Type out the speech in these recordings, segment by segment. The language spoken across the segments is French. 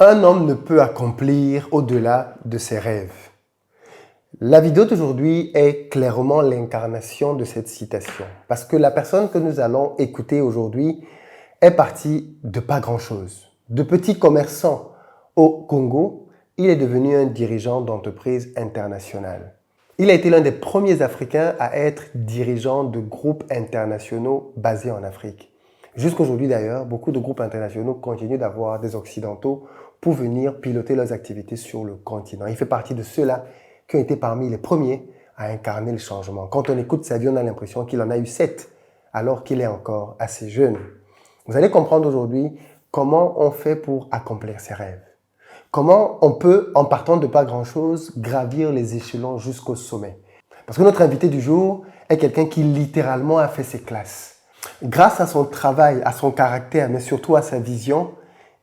Un homme ne peut accomplir au-delà de ses rêves. La vidéo d'aujourd'hui est clairement l'incarnation de cette citation. Parce que la personne que nous allons écouter aujourd'hui est partie de pas grand-chose. De petit commerçant au Congo, il est devenu un dirigeant d'entreprise internationale. Il a été l'un des premiers Africains à être dirigeant de groupes internationaux basés en Afrique. Jusqu'aujourd'hui d'ailleurs, beaucoup de groupes internationaux continuent d'avoir des Occidentaux pour venir piloter leurs activités sur le continent. Il fait partie de ceux-là qui ont été parmi les premiers à incarner le changement. Quand on écoute sa vie, on a l'impression qu'il en a eu 7, alors qu'il est encore assez jeune. Vous allez comprendre aujourd'hui comment on fait pour accomplir ses rêves. Comment on peut, en partant de pas grand-chose, gravir les échelons jusqu'au sommet. Parce que notre invité du jour est quelqu'un qui littéralement a fait ses classes. Grâce à son travail, à son caractère, mais surtout à sa vision,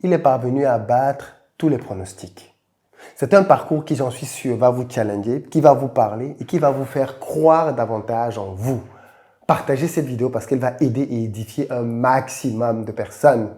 il est parvenu à battre tous les pronostics. C'est un parcours qui, j'en suis sûr, va vous challenger, qui va vous parler et qui va vous faire croire davantage en vous. Partagez cette vidéo parce qu'elle va aider et édifier un maximum de personnes.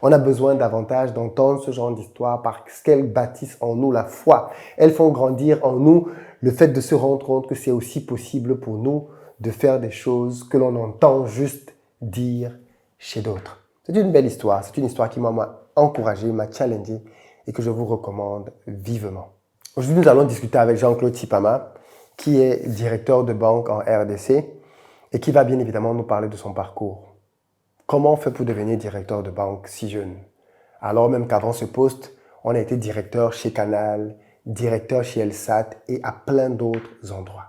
On a besoin davantage d'entendre ce genre d'histoire parce qu'elles bâtissent en nous la foi. Elles font grandir en nous le fait de se rendre compte que c'est aussi possible pour nous de faire des choses que l'on entend juste dire chez d'autres. C'est une belle histoire. C'est une histoire qui m'a encouragé, m'a challengé et que je vous recommande vivement. Aujourd'hui, nous allons discuter avec Jean-Claude Tsipama, qui est directeur de banque en RDC et qui va bien évidemment nous parler de son parcours. Comment on fait pour devenir directeur de banque si jeune? Alors même qu'avant ce poste, on a été directeur chez Canal, directeur chez Elsat et à plein d'autres endroits.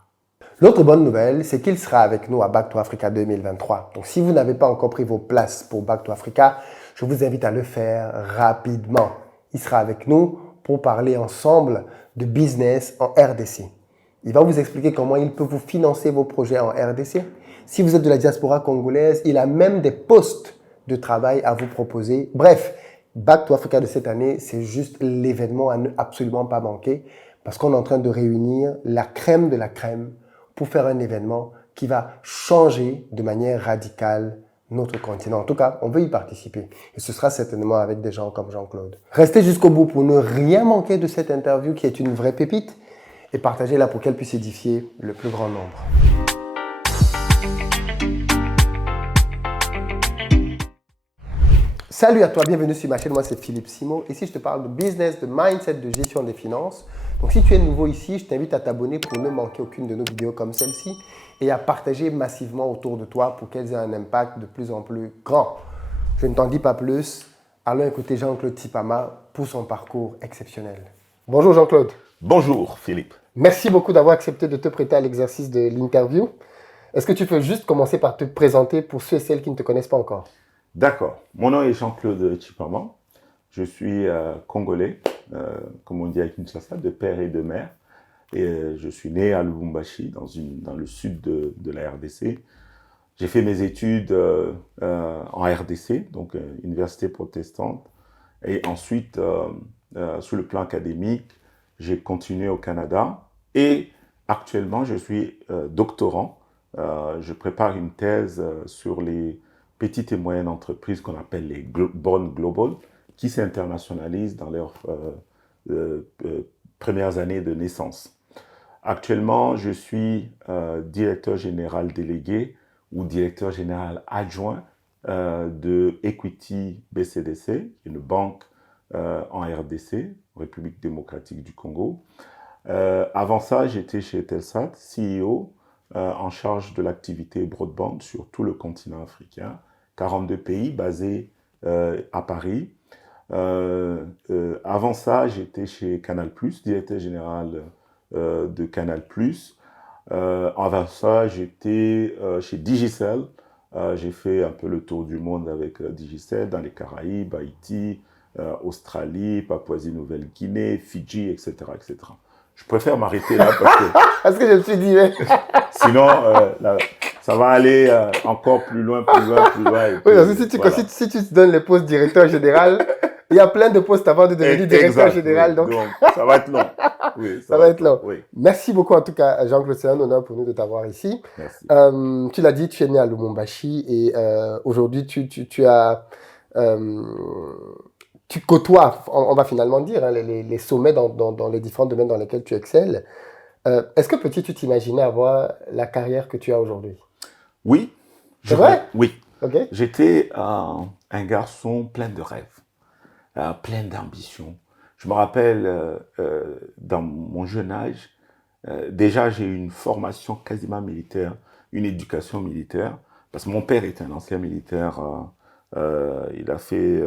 L'autre bonne nouvelle, c'est qu'il sera avec nous à Back to Africa 2023. Donc si vous n'avez pas encore pris vos places pour Back to Africa, je vous invite à le faire rapidement. Il sera avec nous pour parler ensemble de business en RDC. Il va vous expliquer comment il peut vous financer vos projets en RDC. Si vous êtes de la diaspora congolaise, il a même des postes de travail à vous proposer. Bref, Back to Africa de cette année, c'est juste l'événement à ne absolument pas manquer parce qu'on est en train de réunir la crème de la crème pour faire un événement qui va changer de manière radicale notre continent. En tout cas, on veut y participer. Et ce sera certainement avec des gens comme Jean-Claude. Restez jusqu'au bout pour ne rien manquer de cette interview qui est une vraie pépite et partagez-la pour qu'elle puisse édifier le plus grand nombre. Salut à toi, bienvenue sur ma chaîne, moi c'est Philippe Simo. Ici je te parle de business, de mindset, de gestion des finances. Donc si tu es nouveau ici, je t'invite à t'abonner pour ne manquer aucune de nos vidéos comme celle-ci et à partager massivement autour de toi pour qu'elles aient un impact de plus en plus grand. Je ne t'en dis pas plus, allons écouter Jean-Claude Tsipama pour son parcours exceptionnel. Bonjour Jean-Claude. Bonjour Philippe. Merci beaucoup d'avoir accepté de te prêter à l'exercice de l'interview. Est-ce que tu peux juste commencer par te présenter pour ceux et celles qui ne te connaissent pas encore? D'accord. Mon nom est Jean-Claude Tsipama. Je suis congolais, comme on dit à Kinshasa, de père et de mère. Et je suis né à Lubumbashi, dans le sud de la RDC. J'ai fait mes études en RDC, donc université protestante. Et ensuite, sur le plan académique, j'ai continué au Canada. Et actuellement, je suis doctorant. Je prépare une thèse sur les petites et moyennes entreprises qu'on appelle les Born Global, qui s'internationalisent dans leurs premières années de naissance. Actuellement, je suis directeur général délégué ou directeur général adjoint de Equity BCDC, une banque en RDC, République démocratique du Congo. Avant ça, j'étais chez Telsat, CEO, en charge de l'activité broadband sur tout le continent africain, 42 pays basés à Paris. Avant ça, j'étais chez Canal+, directeur général de Canal+. Avant ça, j'étais chez Digicel. J'ai fait un peu le tour du monde avec Digicel, dans les Caraïbes, Haïti, Australie, Papouasie-Nouvelle-Guinée, Fidji, etc., etc. Je préfère m'arrêter là parce que... Parce que je me suis dit, mais... Sinon, ça va aller encore plus loin, plus loin, plus loin. Oui, parce que si tu te donnes les postes directeur général, il y a plein de postes avant de devenir directeur général. Oui. Donc, ça va être long. Oui, ça va être long. Oui. Merci beaucoup en tout cas, Jean-Claude. C'est un honneur pour nous de t'avoir ici. Merci. Tu l'as dit, tu es né à Lubumbashi et aujourd'hui, tu tu côtoies, on va finalement dire, hein, les sommets dans les différents domaines dans lesquels tu excelles. Est-ce que petit, tu t'imaginais avoir la carrière que tu as aujourd'hui? Oui, C'est vrai? oui. Ok. J'étais un garçon plein de rêves, plein d'ambition. Je me rappelle, dans mon jeune âge, déjà j'ai eu une formation quasiment militaire, une éducation militaire, parce que mon père était un ancien militaire. Il a fait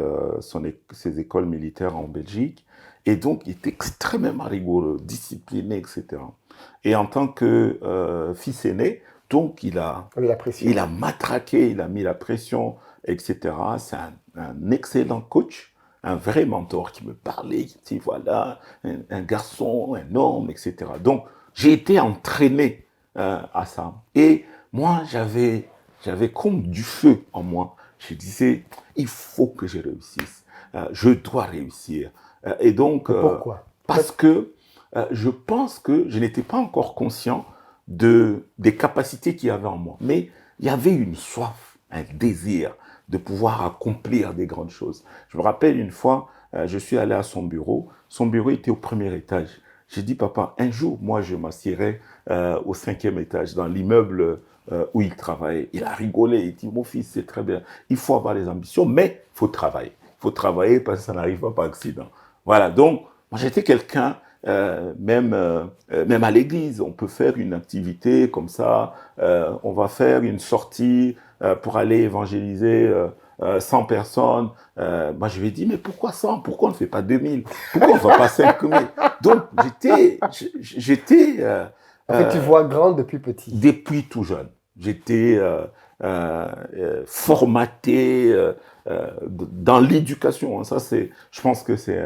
ses écoles militaires en Belgique, et donc il était extrêmement rigoureux, discipliné, etc. Et en tant que fils aîné, donc Oui, la pression. il a matraqué, il a mis la pression, etc. C'est un excellent coach, un vrai mentor qui me parlait, qui dit voilà, un garçon, un homme, etc. Donc j'ai été entraîné à ça. Et moi, j'avais comme du feu en moi. Je disais, il faut que je réussisse. Je dois réussir. Et donc, Mais pourquoi? parce que je pense que je n'étais pas encore conscient des capacités qu'il y avait en moi. Mais il y avait une soif, un désir de pouvoir accomplir des grandes choses. Je me rappelle une fois, je suis allé à son bureau. Son bureau était au premier étage. J'ai dit, papa, un jour, moi, je m'assierai au cinquième étage, dans l'immeuble où il travaillait. Il a rigolé, il dit, mon fils, c'est très bien. Il faut avoir des ambitions, mais il faut travailler. Il faut travailler parce que ça n'arrive pas par accident. Voilà, donc, moi, j'étais quelqu'un, même à l'église, on peut faire une activité comme ça, on va faire une sortie pour aller évangéliser 100 personnes. Moi, je lui ai dit, mais pourquoi 100? Pourquoi on ne fait pas 2000? Pourquoi on ne va pas 5000? Donc, j'étais En fait, tu vois grand depuis petit. depuis tout jeune. J'étais formaté dans l'éducation. Ça, je pense que c'est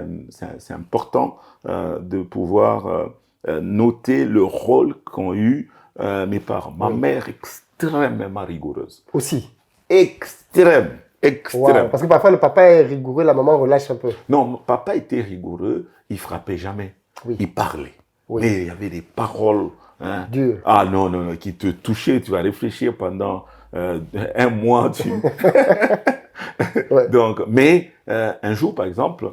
important de pouvoir noter le rôle qu'ont eu mes parents. Ma Oui. mère extrêmement rigoureuse. Aussi. Extrême, Wow. extrême. Parce que parfois, le papa est rigoureux, la maman relâche un peu. Non, mon papa était rigoureux, il frappait jamais. Oui. Il parlait. Oui. Mais il y avait des paroles. Hein. Dur. Ah non, non, non, qui te touchaient, tu vas réfléchir pendant un mois. Ouais. Donc, mais un jour, par exemple,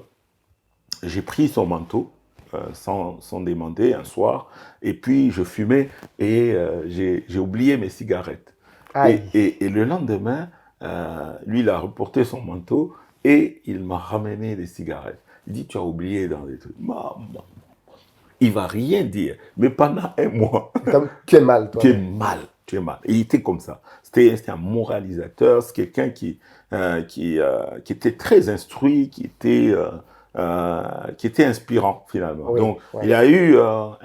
j'ai pris son manteau sans demander un soir, et puis je fumais et j'ai oublié mes cigarettes. Aïe. Et le lendemain, lui, il a reporté son manteau et il m'a ramené des cigarettes. Il dit, tu as oublié dans des trucs. Maman, il va rien dire, mais pendant un mois, Comme, tu es mal, toi. tu es mal, tu es mal. Et il était comme ça. C'était un moralisateur, c'est quelqu'un qui était très instruit, qui était inspirant finalement. Oui, Donc, ouais. il a eu un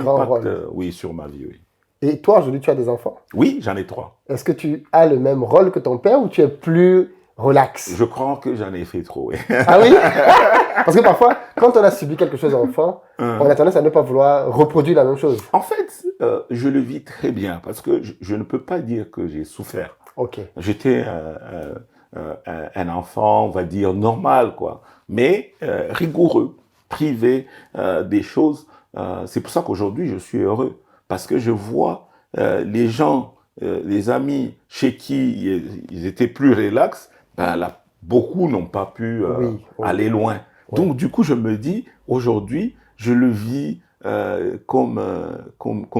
grand impact, rôle. oui, sur ma vie, oui. Et toi, aujourd'hui, tu as des enfants. Oui, j'en ai 3. Est-ce que tu as le même rôle que ton père ou tu es plus relax? Je crois que j'en ai fait trop, oui. Ah oui? Parce que parfois, quand on a subi quelque chose enfant, on a tendance à ne pas vouloir reproduire la même chose. En fait, je le vis très bien parce que je ne peux pas dire que j'ai souffert. Ok. J'étais un enfant, on va dire, normal, quoi. Mais rigoureux, privé des choses. C'est pour ça qu'aujourd'hui, je suis heureux. Parce que je vois les gens, les amis chez qui ils étaient plus relax, ben là, beaucoup n'ont pas pu Oui, oui. aller loin. Ouais. Donc, du coup, je me dis, aujourd'hui, je le vis comme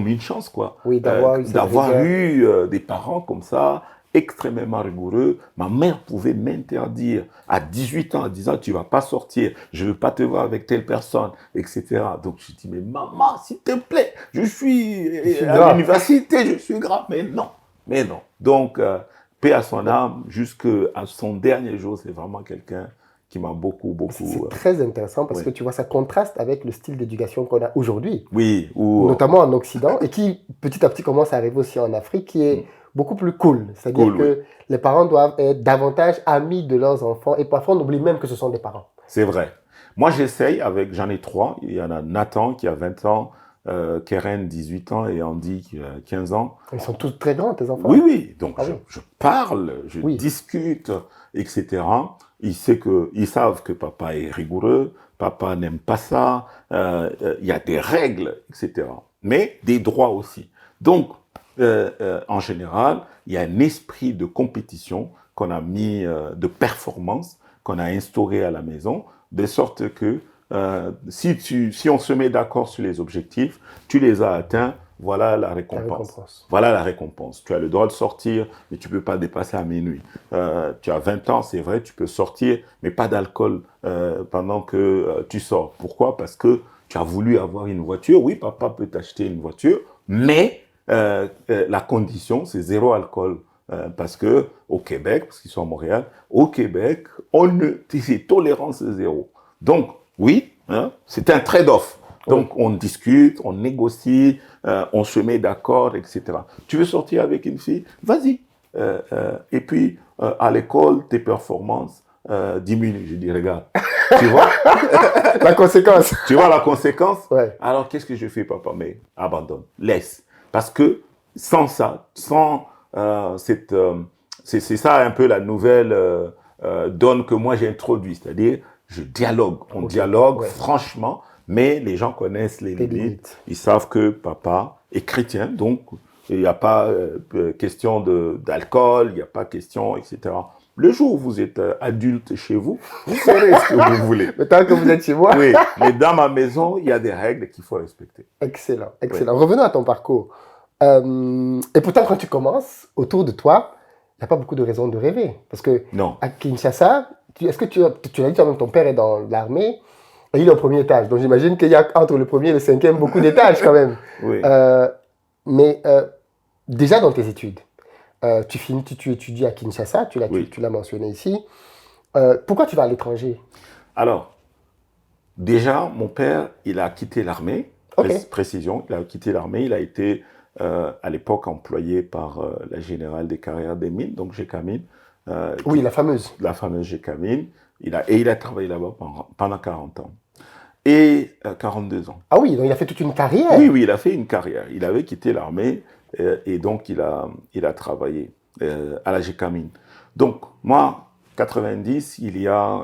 une chance, quoi. Oui, d'avoir eu cette D'avoir rigueur. eu des parents comme ça, extrêmement rigoureux. Ma mère pouvait m'interdire à 18 ans en disant, tu vas pas sortir, je veux pas te voir avec telle personne, etc. Donc, je dis, mais maman, s'il te plaît, je suis à grave. l'université, je suis grave. Mais non, mais non. Donc, paix à son âme, jusqu'à son dernier jour, c'est vraiment quelqu'un qui m'a beaucoup. C'est très intéressant parce oui. que tu vois, ça contraste avec le style d'éducation qu'on a aujourd'hui, Oui, ou notamment en Occident, et qui petit à petit commence à arriver aussi en Afrique, qui est beaucoup plus cool. C'est-à-dire Cool, que les parents doivent être davantage amis de leurs enfants, et parfois on oublie même que ce sont des parents. c'est vrai. Moi, j'essaye j'en ai 3. Il y en a Nathan qui a 20 ans, Keren 18 ans et Andy qui a 15 ans. Ils sont tous très grands, tes enfants. Oui, oui. Donc, Ah oui. je parle, je Oui. discute, etc. Ils savent que papa est rigoureux, papa n'aime pas ça, il y a des règles, etc. Mais des droits aussi. Donc, en général, il y a un esprit de compétition qu'on a mis, de performance, qu'on a instauré à la maison, de sorte que si on se met d'accord sur les objectifs, tu les as atteints, voilà la récompense. Voilà la récompense. Tu as le droit de sortir, mais tu ne peux pas dépasser à minuit. Tu as 20 ans, c'est vrai, tu peux sortir, mais pas d'alcool pendant que tu sors. Pourquoi? Parce que tu as voulu avoir une voiture. Oui, papa peut t'acheter une voiture, mais la condition, c'est zéro alcool. Parce que au Québec, parce qu'ils sont à Montréal, au Québec, c'est tolérance zéro. Donc, oui, hein, c'est un trade-off. Donc, on discute, on négocie, on se met d'accord, etc. Tu veux sortir avec une fille? Vas-y. Et puis, à l'école, tes performances diminuent. Je dis, regarde, tu vois la conséquence. Tu vois la conséquence? Ouais. Alors, qu'est-ce que je fais, papa? Mais abandonne, laisse. Parce que sans ça, c'est ça un peu la nouvelle donne que moi j'ai introduite. C'est-à-dire, je dialogue. On dialogue franchement, mais les gens connaissent les limites. Ils savent que papa est chrétien, donc il n'y a pas question d'alcool, il n'y a pas question, etc. Le jour où vous êtes adulte chez vous, vous ferez ce que vous voulez. Mais tant que vous êtes chez moi. Oui, mais dans ma maison, il y a des règles qu'il faut respecter. Excellent, excellent. Oui. Revenons à ton parcours. Et pourtant, quand tu commences, autour de toi, il n'y a pas beaucoup de raisons de rêver. Parce que non. À Kinshasa, est-ce que tu l'as dit toi-même, ton père est dans l'armée et il est au premier étage. Donc j'imagine qu'il y a entre le premier et le cinquième beaucoup d'étages quand même. Oui. Mais déjà dans tes études, tu étudies à Kinshasa, tu l'as mentionné ici. Pourquoi tu vas à l'étranger? Alors, déjà, mon père, il a quitté l'armée. Précision, il a quitté l'armée. Il a été, à l'époque, employé par la générale des carrières des mines, donc GECAMINE. Oui, la fameuse. La fameuse GECAMINE. Il a travaillé là-bas pendant 40 ans. Et 42 ans. Ah oui, donc il a fait toute une carrière. Oui, il a fait une carrière. Il avait quitté l'armée et donc il a travaillé à la GECAMINE. Donc, moi, 90, il y a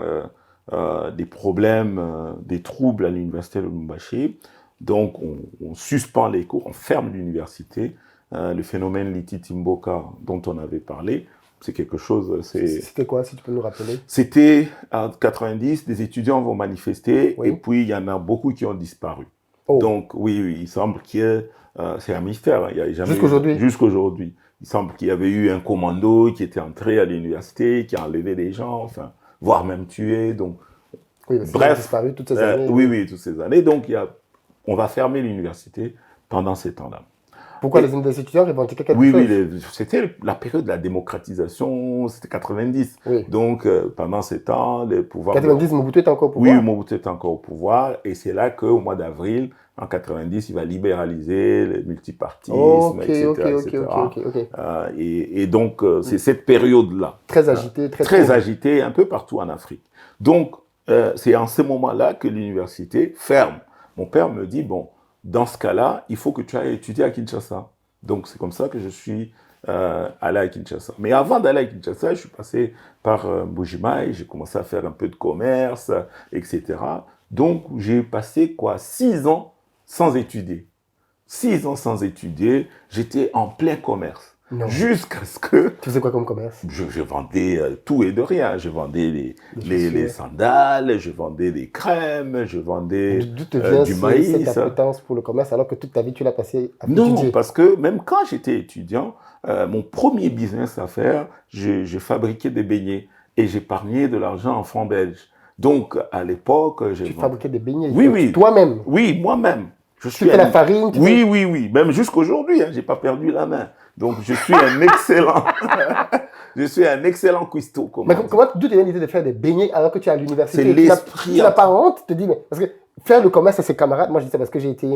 des problèmes, des troubles à l'université de Lubumbashi. Donc, on suspend les cours, on ferme l'université. Le phénomène Liti Timboka dont on avait parlé, c'est quelque chose... C'était quoi, si tu peux nous rappeler? C'était en 90, des étudiants vont manifester et puis il y en a beaucoup qui ont disparu. Donc, oui, il semble que c'est un mystère. Hein, il y a jamais Jusqu'aujourd'hui. Il semble qu'il y avait eu un commando qui était entré à l'université, qui a enlevé des gens, enfin, voire même tué. Donc, bref, disparu toutes ces années. Oui, toutes ces années. Donc, on va fermer l'université pendant ces temps-là. Pourquoi les étudiants revendiquaient quelque chose? Oui, c'était la période de la démocratisation, c'était 90. Oui. Donc, pendant ces temps, les pouvoirs... 90, Mobutu est encore au pouvoir? Oui, Mobutu est encore au pouvoir. Et c'est là qu'au mois d'avril, en 90, il va libéraliser le multipartisme, etc. Et donc, c'est cette période-là. Très agitée. Très agitée, un peu partout en Afrique. Donc, c'est en ce moment-là que l'université ferme. Mon père me dit, bon, dans ce cas-là, il faut que tu ailles étudier à Kinshasa. Donc, c'est comme ça que je suis allé à Kinshasa. Mais avant d'aller à Kinshasa, je suis passé par Mbujimaï, j'ai commencé à faire un peu de commerce, etc. Donc, j'ai passé 6 ans sans étudier. 6 ans sans étudier, j'étais en plein commerce. Jusqu'à ce que... Tu faisais quoi comme commerce? Je vendais tout et de rien. Je vendais les sandales, je vendais des crèmes, je vendais D'où te vient du maïs. Cette appétence pour le commerce alors que toute ta vie tu l'as passé à étudier? Non, parce que même quand j'étais étudiant, mon premier business à faire, je fabriquais des beignets et j'épargnais de l'argent en francs belges. Donc à l'époque... Tu fabriquais des beignets? Oui. Toi-même? Oui, moi-même. Tu fais la farine? Oui. Même jusqu'aujourd'hui, hein, j'ai pas perdu la main. Donc, je suis un excellent, cuistot. Mais d'où te vient l'idée de faire des beignets alors que tu es à l'université? C'est l'esprit. Tu n'as pas honte? Tu te dis, mais parce que faire le commerce à ses camarades, moi je dis ça parce que j'ai été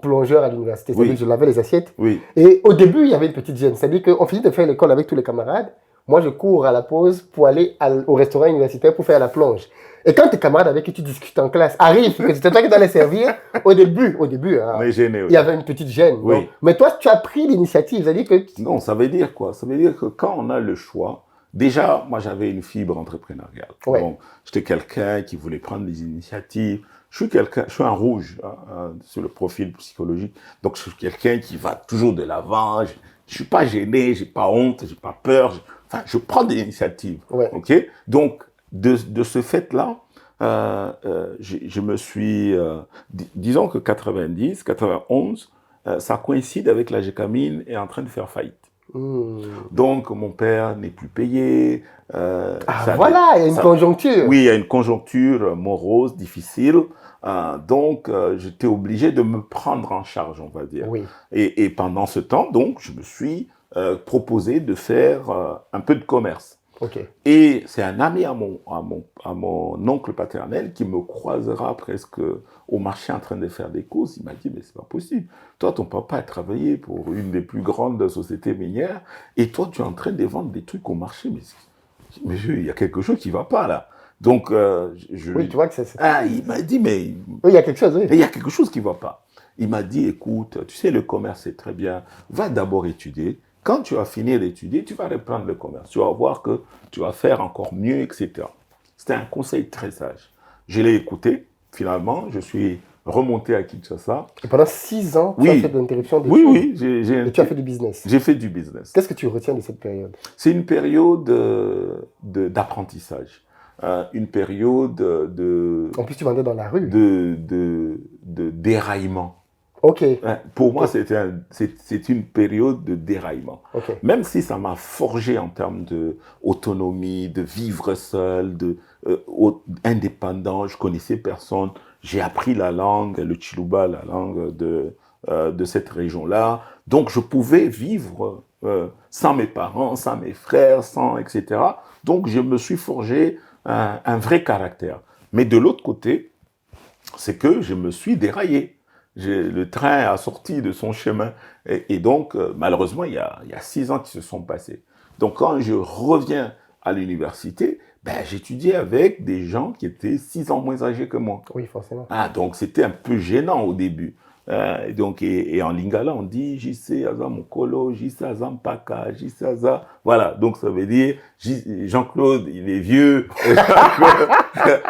plongeur à l'université, c'est-à-dire que je lavais les assiettes. Oui. Et au début, il y avait une petite gêne, c'est-à-dire qu'on finit de faire l'école avec tous les camarades. Moi, je cours à la pause pour aller au restaurant universitaire pour faire la plonge. Et quand tes camarades avec qui tu discutes en classe arrivent, que c'est toi qui dois les servir, au début, hein, il y avait une petite gêne. Oui. Non? Mais toi, tu as pris l'initiative. Ça veut dire que... Non, ça veut dire quoi? Ça veut dire que quand on a le choix, déjà, moi, j'avais une fibre entrepreneuriale. Ouais. Donc, j'étais quelqu'un qui voulait prendre des initiatives. Je suis un rouge sur le profil psychologique. Donc, je suis quelqu'un qui va toujours de l'avant. Je suis pas gêné, j'ai pas honte, j'ai pas peur. Enfin, je prends des initiatives. Ouais. Ok? Donc, de ce fait-là, je me suis... disons que 90, 91, ça coïncide avec la Gécamine est en train de faire faillite. Donc, mon père n'est plus payé. Voilà, il y a une conjoncture. Oui, il y a une conjoncture morose, difficile. Donc, j'étais obligé de me prendre en charge, on va dire. Oui. Et pendant ce temps, donc, je me suis proposé de faire un peu de commerce. Okay. Et c'est un ami à mon oncle paternel qui me croisera presque au marché en train de faire des courses. Il m'a dit, mais c'est pas possible. Toi, ton papa a travaillé pour une des plus grandes sociétés minières et toi, tu es en train de vendre des trucs au marché. Mais il y a quelque chose qui va pas là. Donc, oui, tu vois que c'est... Ah, il m'a dit, mais... Oui, il y a quelque chose, oui. Il y a quelque chose qui va pas. Il m'a dit, écoute, tu sais, le commerce, c'est très bien. Va d'abord étudier. Quand tu vas finir d'étudier, tu vas reprendre le commerce. Tu vas voir que tu vas faire encore mieux, etc. C'était un conseil très sage. Je l'ai écouté. Finalement, je suis remonté à Kinshasa. Et pendant 6 ans, tu as fait de l'interruption d'études. Oui. Et tu as fait du business. J'ai fait du business. Qu'est-ce que tu retiens de cette période? C'est une période d'apprentissage. Une période de... En plus, tu vendais dans la rue. De déraillement. Ok. Pour moi, c'est une période de déraillement. Okay. Même si ça m'a forgé en termes d'autonomie, de vivre seul, indépendant, je connaissais personne. J'ai appris la langue, le Chiluba, la langue de cette région-là. Donc, je pouvais vivre sans mes parents, sans mes frères, sans etc. Donc, je me suis forgé un vrai caractère. Mais de l'autre côté, c'est que je me suis déraillé. Le train a sorti de son chemin. Et donc, malheureusement, il y a 6 ans qui se sont passés. Donc, quand je reviens à l'université, j'étudiais avec des gens qui étaient 6 ans moins âgés que moi. Oui, forcément. Donc, c'était un peu gênant au début. Et en lingala, on dit « Jissé Aza Mokolo, Jissé Aza Mpaka, Jissé Aza ». Voilà, donc ça veut dire Jean-Claude, il est vieux,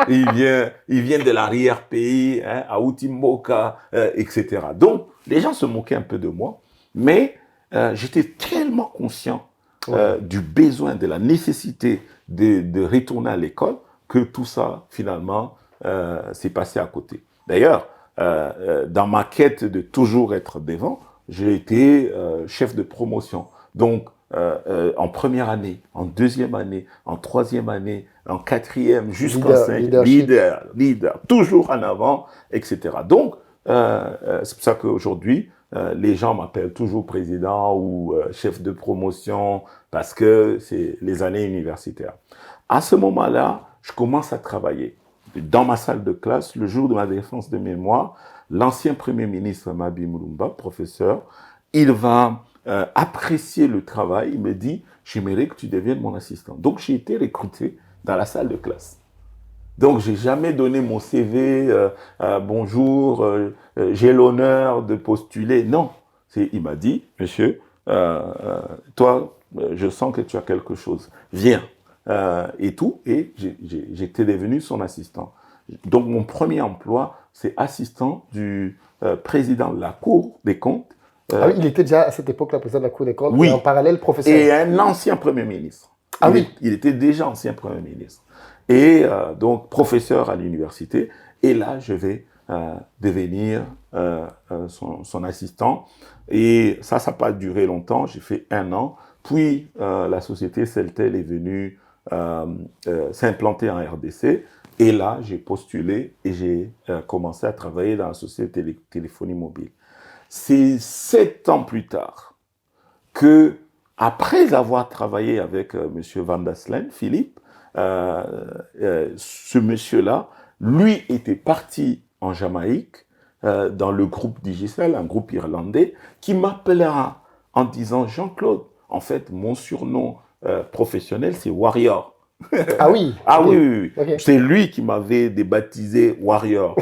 il vient de l'arrière-pays, à Outimboka, etc. Donc, les gens se moquaient un peu de moi, mais j'étais tellement conscient du besoin, de la nécessité de retourner à l'école que tout ça, finalement, s'est passé à côté. D'ailleurs, dans ma quête de toujours être devant, j'ai été chef de promotion. Donc, en première année, en deuxième année, en troisième année, en quatrième, jusqu'en cinquième, leader, toujours en avant, etc. Donc, c'est pour ça qu'aujourd'hui, les gens m'appellent toujours président ou chef de promotion parce que c'est les années universitaires. À ce moment-là, je commence à travailler. Dans ma salle de classe, le jour de ma défense de mémoire, l'ancien Premier ministre Mabi Mulumba, professeur, il va apprécier le travail. Il me dit, j'aimerais que tu deviennes mon assistant. Donc, j'ai été recruté dans la salle de classe. Donc, j'ai jamais donné mon CV, bonjour, j'ai l'honneur de postuler. Non, il m'a dit, monsieur, toi, je sens que tu as quelque chose. Viens. Et tout, et j'étais devenu son assistant. Donc, mon premier emploi, c'est assistant du président de la Cour des comptes. Ah oui, il était déjà à cette époque-là président de la Cour des comptes, oui, et en parallèle professeur. Et un ancien Premier ministre. Ah oui. Il était déjà ancien Premier ministre. Et donc, professeur à l'université. Et là, je vais devenir son assistant. Et ça n'a pas duré longtemps. J'ai fait 1 an. Puis, la société Celtel est venue s'implanter en RDC. Et là, j'ai postulé et j'ai commencé à travailler dans la société de téléphonie mobile. C'est 7 ans plus tard que, après avoir travaillé avec M. Van Daslen, Philippe, ce monsieur-là, lui était parti en Jamaïque dans le groupe Digicel, un groupe irlandais, qui m'appellera en disant « Jean-Claude, en fait, mon surnom professionnel, c'est Warrior ». Ah oui. Ah oui, oui, oui. Okay. C'est lui qui m'avait débaptisé Warrior.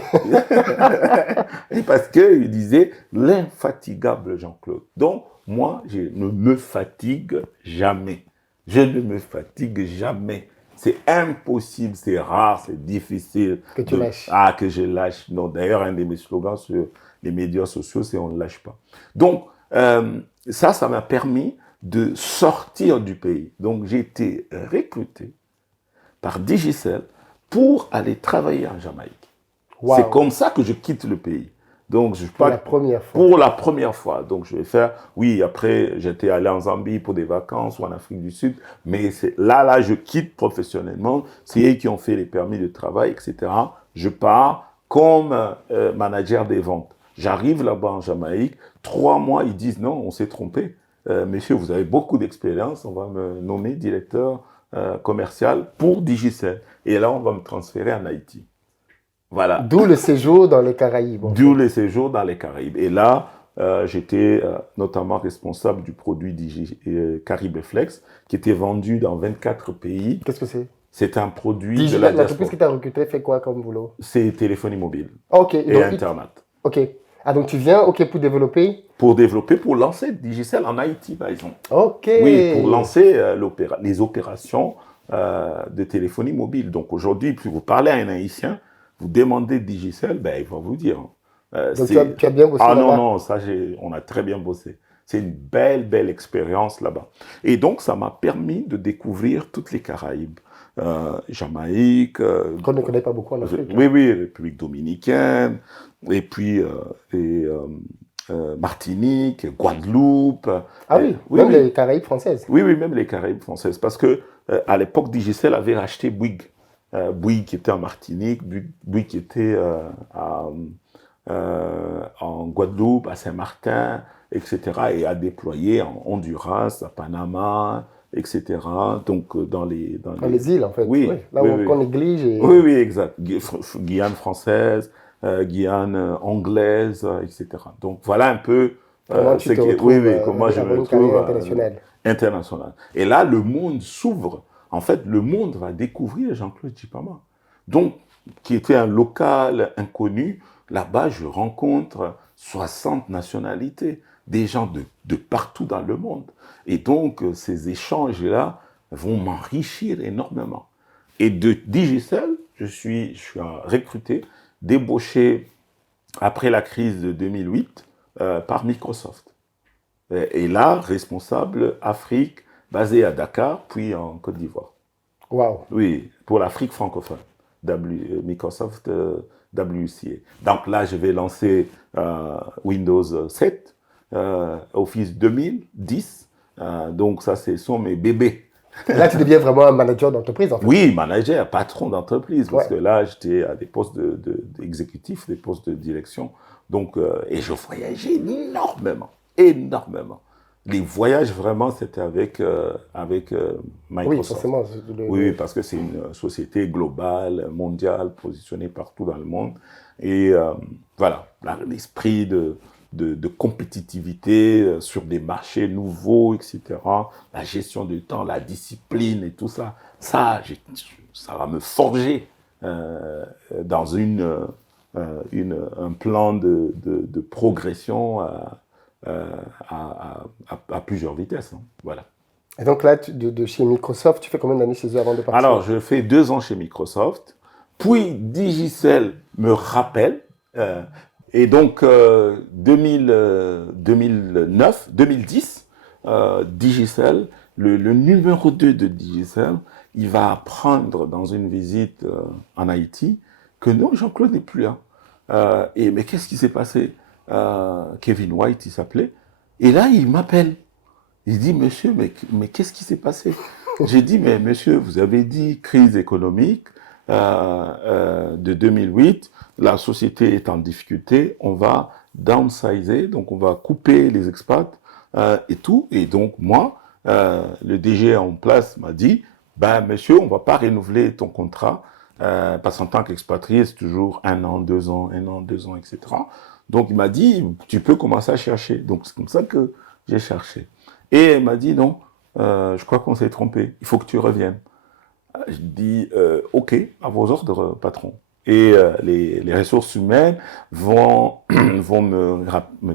Et parce qu'il disait l'infatigable Jean-Claude. Donc, moi, je ne me fatigue jamais. Je ne me fatigue jamais. C'est impossible, c'est rare, c'est difficile. Que tu lâches. Ah, que je lâche. Non, d'ailleurs, un de mes slogans sur les médias sociaux, c'est on ne lâche pas. Donc, ça m'a permis de sortir du pays. Donc, j'ai été recruté par Digicel pour aller travailler en Jamaïque. Wow. C'est comme ça que je quitte le pays. Donc, je Pour la première fois. Pour la première fois. Donc, je vais faire, oui, après, j'étais allé en Zambie pour des vacances ou en Afrique du Sud, mais c'est là, je quitte professionnellement. C'est eux qui ont fait les permis de travail, etc. Je pars comme manager des ventes. J'arrive là-bas en Jamaïque, 3 mois, ils disent non, on s'est trompé. Monsieur, vous avez beaucoup d'expérience, on va me nommer directeur commercial pour Digicel. Et là, on va me transférer en Haïti. Voilà. D'où le séjour dans les Caraïbes. D'où le séjour dans les Caraïbes. Et là, j'étais notamment responsable du produit Caribeflex, qui était vendu dans 24 pays. Qu'est-ce que c'est? C'est un produit de la diaspora. L'entreprise qui t'a recruté fait quoi comme boulot? C'est téléphonie mobile et donc, Internet. Ok. Ah, donc tu viens pour développer? Pour lancer Digicel en Haïti, par exemple. Ok. Oui, pour lancer les opérations de téléphonie mobile. Donc aujourd'hui, si vous parlez à un Haïtien, vous demandez Digicel, ben, il va vous dire. Donc tu as bien bossé là-bas? Non, ça, on a très bien bossé. C'est une belle expérience là-bas. Et donc, ça m'a permis de découvrir toutes les Caraïbes. Jamaïque. Qu'on ne connaît pas beaucoup en Afrique. Oui, République dominicaine, et puis Martinique, Guadeloupe. Ah oui, les Caraïbes françaises. Oui, même les Caraïbes françaises. Parce que à l'époque, Digicel avait racheté Bouygues. Bouygues qui était en Martinique, Bouygues qui était en Guadeloupe, à Saint-Martin, etc. Et a déployé en Honduras, à Panama, etc. Donc dans les îles, en fait. Oui. Là où on néglige. Oui, exact. Guyane française, Guyane anglaise, etc. Donc voilà un peu comment tu te retrouves, comment je me retrouve internationale. Et là, le monde s'ouvre. En fait, le monde va découvrir Jean-Claude Tchipama. Donc, qui était un local inconnu, là-bas, je rencontre 60 nationalités, des gens de partout dans le monde. Et donc, ces échanges-là vont m'enrichir énormément. Et de Digicel, je suis recruté, débauché après la crise de 2008 par Microsoft. Et là, responsable Afrique, basé à Dakar, puis en Côte d'Ivoire. Wow. Oui, pour l'Afrique francophone, Microsoft WCA. Donc là, je vais lancer Windows 7, Office 2010. Donc ça, ce sont mes bébés. Là, tu deviens vraiment un manager d'entreprise, en fait. Oui, manager, patron d'entreprise, parce que là, j'étais à des postes d'exécutif, des postes de direction. Donc, et je voyageais énormément. Les voyages, vraiment, c'était avec Microsoft. Oui, forcément. Oui, parce que c'est une société globale, mondiale, positionnée partout dans le monde. Et voilà, l'esprit de compétitivité sur des marchés nouveaux, etc. La gestion du temps, la discipline et tout ça. Ça va me forger dans un plan de progression à plusieurs vitesses. Hein. Voilà. Et donc là, de chez Microsoft, tu fais combien d'années chez eux avant de partir? Alors, je fais 2 ans chez Microsoft. Puis, Digicel me rappelle. Et donc, 2010, Digicel, le numéro 2 de Digicel, il va apprendre dans une visite en Haïti que non, Jean-Claude n'est plus là. Mais qu'est-ce qui s'est passé? Kevin White, il s'appelait. Et là, il m'appelle. Il dit, monsieur, mais qu'est-ce qui s'est passé? J'ai dit, mais monsieur, vous avez dit crise économique de 2008, la société est en difficulté, on va downsizer, donc on va couper les expats et tout. Et donc, moi, le DG en place m'a dit, ben monsieur, on va pas renouveler ton contrat, parce qu'en tant qu'expatrié, c'est toujours 1 an, 2 ans, 1 an, 2 ans, etc. Donc, il m'a dit, tu peux commencer à chercher. Donc, c'est comme ça que j'ai cherché. Et il m'a dit, non, je crois qu'on s'est trompé, il faut que tu reviennes. Je dis, OK, à vos ordres, patron. Et les ressources humaines vont me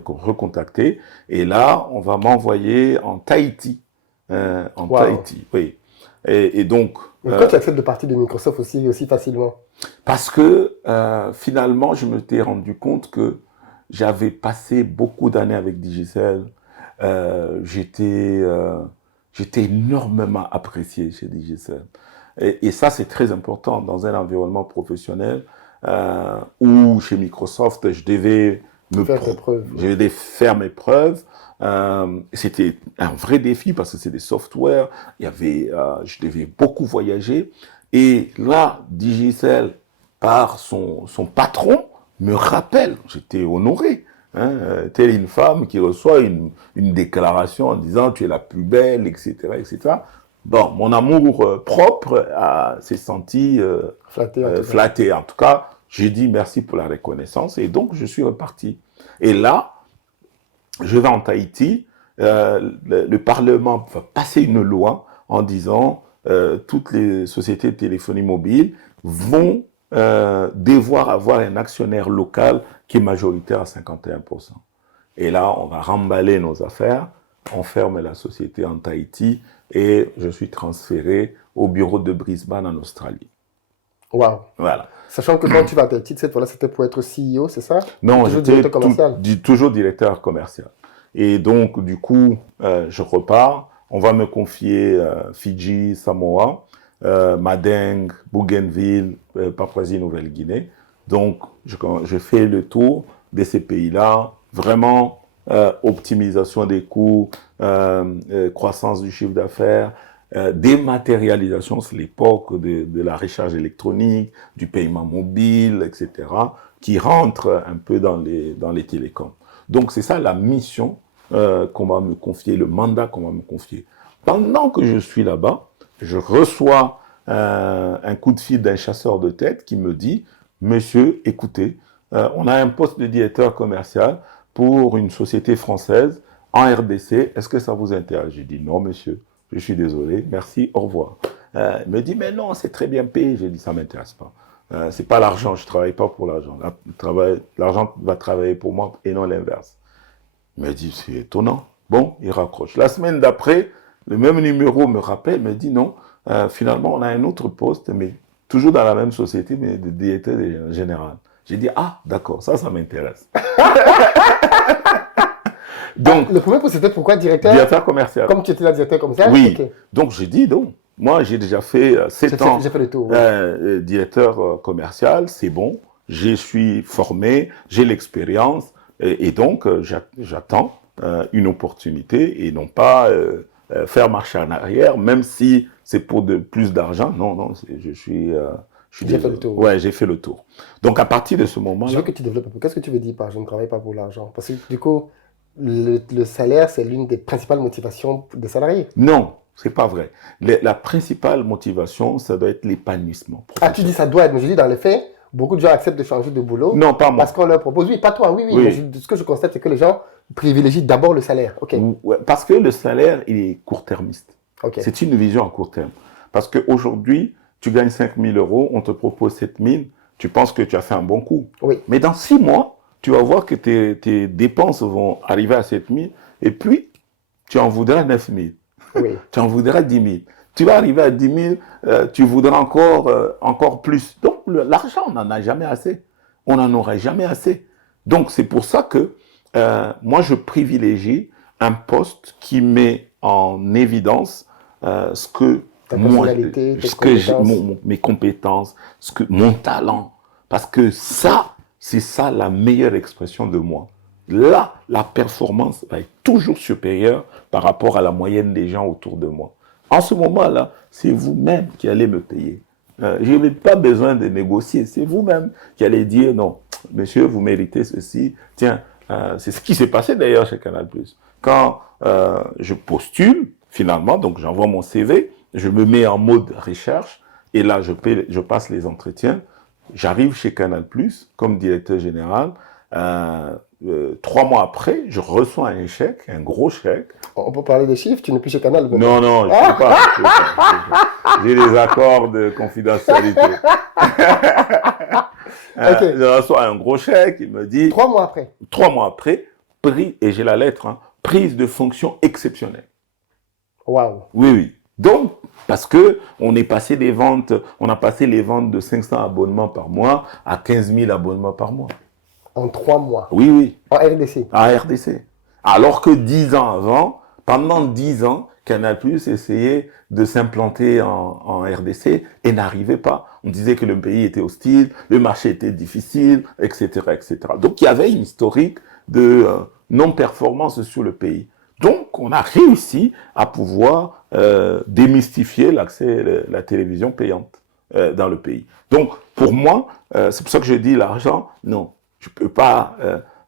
recontacter. Et là, on va m'envoyer en Tahiti. Tahiti, oui. Et donc... Mais pourquoi tu acceptes de partir de Microsoft aussi facilement? Parce que finalement, je me suis rendu compte que j'avais passé beaucoup d'années avec Digicel. J'étais énormément apprécié chez Digicel. Et ça, c'est très important dans un environnement professionnel où chez Microsoft, je devais je devais faire mes preuves. C'était un vrai défi parce que c'est des softwares. Il y avait, je devais beaucoup voyager. Et là, Digicel, par son patron, me rappelle. J'étais honoré. Hein, telle une femme qui reçoit une déclaration en disant tu es la plus belle, etc., etc. Bon, mon amour propre s'est senti flatté. En tout cas, j'ai dit merci pour la reconnaissance et donc je suis reparti. Et là, je vais en Tahiti. Le Parlement va passer une loi en disant toutes les sociétés de téléphonie mobile vont devoir avoir un actionnaire local qui est majoritaire à 51%. Et là, on va remballer nos affaires, on ferme la société en Tahiti et je suis transféré au bureau de Brisbane en Australie. Waouh. Voilà. Sachant que quand tu vas à Tahiti, cette fois-là, c'était pour être CEO, c'est ça? Non, j'étais toujours directeur commercial. Et donc, du coup, je repars. On va me confier Fidji, Samoa, Madingue, Bougainville, Papouasie-Nouvelle-Guinée. Donc, je fais le tour de ces pays-là. Vraiment, optimisation des coûts, croissance du chiffre d'affaires, dématérialisation, c'est l'époque de la recharge électronique, du paiement mobile, etc., qui rentre un peu dans les télécoms. Donc, c'est ça la mission qu'on va me confier, le mandat qu'on va me confier. Pendant que je suis là-bas, je reçois un coup de fil d'un chasseur de tête qui me dit « Monsieur, écoutez, on a un poste de directeur commercial pour une société française en RDC. Est-ce que ça vous intéresse ?» J'ai dit « Non, monsieur, je suis désolé, merci, au revoir. » Il me dit « Mais non, c'est très bien payé. » J'ai dit « Ça ne m'intéresse pas. C'est pas l'argent, je ne travaille pas pour l'argent. L'argent va travailler pour moi et non l'inverse. » Il me dit, c'est étonnant. Bon, il raccroche. La semaine d'après, le même numéro me rappelle, me dit non, finalement, on a un autre poste, mais toujours dans la même société, mais de directeur général. J'ai dit, ah, d'accord, ça m'intéresse. Donc, le premier poste, c'était pourquoi directeur? Directeur commercial. Comme tu étais là, directeur commercial? Oui. Okay. Donc, j'ai dit, non. Moi, j'ai déjà fait 7 ans j'ai fait le tour, oui. Directeur commercial, c'est bon. Je suis formé, j'ai l'expérience. Et donc, j'attends une opportunité et non pas faire marche en arrière, même si c'est pour plus d'argent. Non, je suis j'ai fait le tour. Ouais, j'ai fait le tour. Donc, à partir de ce moment-là... Je veux que tu développes un peu. Qu'est-ce que tu veux dire par « je ne travaille pas pour l'argent » ? Parce que du coup, le salaire, c'est l'une des principales motivations des salariés. Non, c'est pas vrai. La principale motivation, ça doit être l'épanouissement. Ah, tu dis ça doit être, mais je dis dans les faits... Beaucoup de gens acceptent de changer de boulot. Non, pas moi. Parce qu'on leur propose. Oui, pas toi, oui. Mais ce que je constate, c'est que les gens privilégient d'abord le salaire. Okay. Ouais, parce que le salaire, il est court-termiste. Okay. C'est une vision à court terme. Parce qu'aujourd'hui, tu gagnes 5 000 €, on te propose 7 000, tu penses que tu as fait un bon coup. Oui. Mais dans 6 mois, tu vas voir que tes dépenses vont arriver à 7 000 et puis tu en voudras 9 000. Oui. Tu en voudras 10 000. Tu vas arriver à 10 000, tu voudras encore plus. Donc, l'argent, on n'en a jamais assez. On n'en aura jamais assez. Donc, c'est pour ça que moi, je privilégie un poste qui met en évidence ce que mes compétences, mon talent. Parce que ça, c'est ça la meilleure expression de moi. Là, la performance va être toujours supérieure par rapport à la moyenne des gens autour de moi. En ce moment-là, c'est vous-même qui allez me payer. Je n'ai pas besoin de négocier. C'est vous-même qui allez dire, non, monsieur, vous méritez ceci. Tiens, c'est ce qui s'est passé d'ailleurs chez Canal+. Quand je postule, finalement, donc j'envoie mon CV, je me mets en mode recherche, et là, je passe les entretiens. J'arrive chez Canal+, comme directeur général. 3 mois après, je reçois un chèque, un gros chèque. On peut parler des chiffres, tu n'es plus chez Canal. Non, je ne peux pas. J'ai des accords de confidentialité. Okay. Je reçois un gros chèque, il me dit... 3 mois après. 3 mois après, et j'ai la lettre, prise de fonction exceptionnelle. Waouh. Oui. Donc, parce que on a passé les ventes de 500 abonnements par mois à 15 000 abonnements par mois. En 3 mois. Oui. En RDC. En RDC. Alors que 10 ans avant, pendant 10 ans, Canal+ essayait de s'implanter en RDC et n'arrivait pas. On disait que le pays était hostile, le marché était difficile, etc., etc. Donc il y avait une historique de non-performance sur le pays. Donc on a réussi à pouvoir démystifier l'accès à la télévision payante dans le pays. Donc pour moi, c'est pour ça que je dis l'argent, non, je peux pas,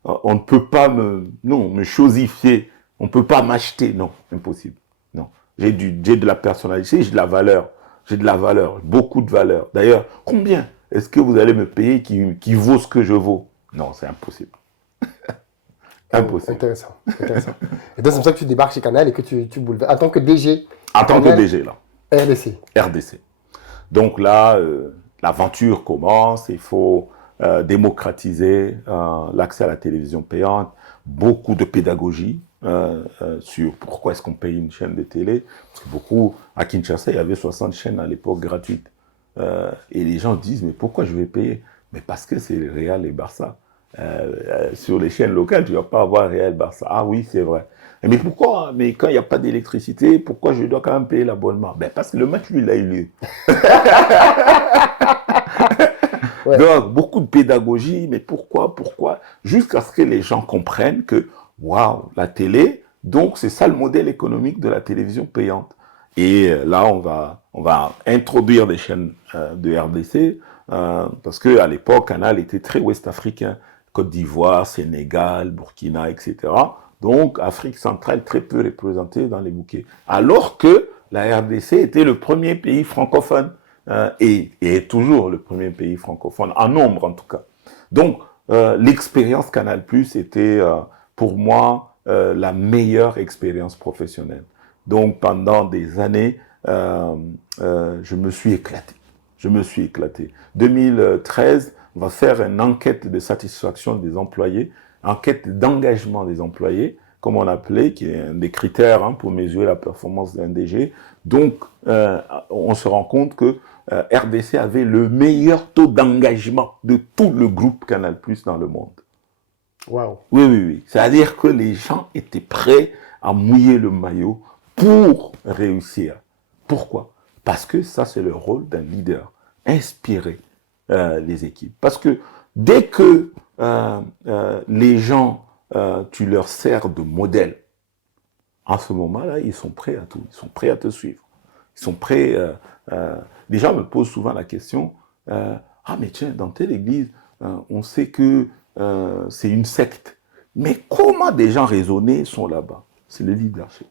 on ne peut pas me chosifier, on ne peut pas m'acheter, non, impossible. Non, j'ai de la personnalité, j'ai de la valeur. J'ai de la valeur, beaucoup de valeur. D'ailleurs, combien est-ce que vous allez me payer qui vaut ce que je vaux? Non, c'est impossible. Impossible. Intéressant, intéressant. Et donc, c'est pour ça que tu débarques chez Canal et que tu bouleverses. En tant que DG. En tant que DG, là. RDC. RDC. Donc là, l'aventure commence, il faut démocratiser l'accès à la télévision payante, beaucoup de pédagogie sur pourquoi est-ce qu'on paye une chaîne de télé. Parce que beaucoup, à Kinshasa, il y avait 60 chaînes à l'époque gratuites. Et les gens disent, mais pourquoi je vais payer? Mais parce que c'est Real et Barça. Sur les chaînes locales, tu ne vas pas avoir Real Barça. Ah oui, c'est vrai. Mais pourquoi? Mais quand il n'y a pas d'électricité, pourquoi je dois quand même payer l'abonnement? Ben parce que le match, lui, il a eu lieu. Ouais. Donc, beaucoup de pédagogie, mais pourquoi? Jusqu'à ce que les gens comprennent que, waouh, la télé, donc c'est ça le modèle économique de la télévision payante. Et là, on va introduire des chaînes de RDC, parce qu'à l'époque, Canal était très ouest-africain. Côte d'Ivoire, Sénégal, Burkina, etc. Donc, Afrique centrale très peu représentée dans les bouquets. Alors que la RDC était le premier pays francophone, et est toujours le premier pays francophone, en nombre en tout cas. Donc, l'expérience Canal+ était pour moi la meilleure expérience professionnelle. Donc, pendant des années, je me suis éclaté. 2013, on va faire une enquête de satisfaction des employés, enquête d'engagement des employés, comme on l'appelait, qui est un des critères pour mesurer la performance d'un DG. Donc, on se rend compte que RDC avait le meilleur taux d'engagement de tout le groupe Canal+ dans le monde. Wow. Oui. C'est-à-dire que les gens étaient prêts à mouiller le maillot pour réussir. Pourquoi? Parce que ça, c'est le rôle d'un leader, inspirer les équipes. Parce que dès que les gens, tu leur sers de modèle, en ce moment-là, ils sont prêts à tout. Ils sont prêts à te suivre. Ils sont prêts... les gens me posent souvent la question, ah mais tiens, dans telle église, on sait que c'est une secte. Mais comment des gens raisonnés sont là-bas? C'est le leadership.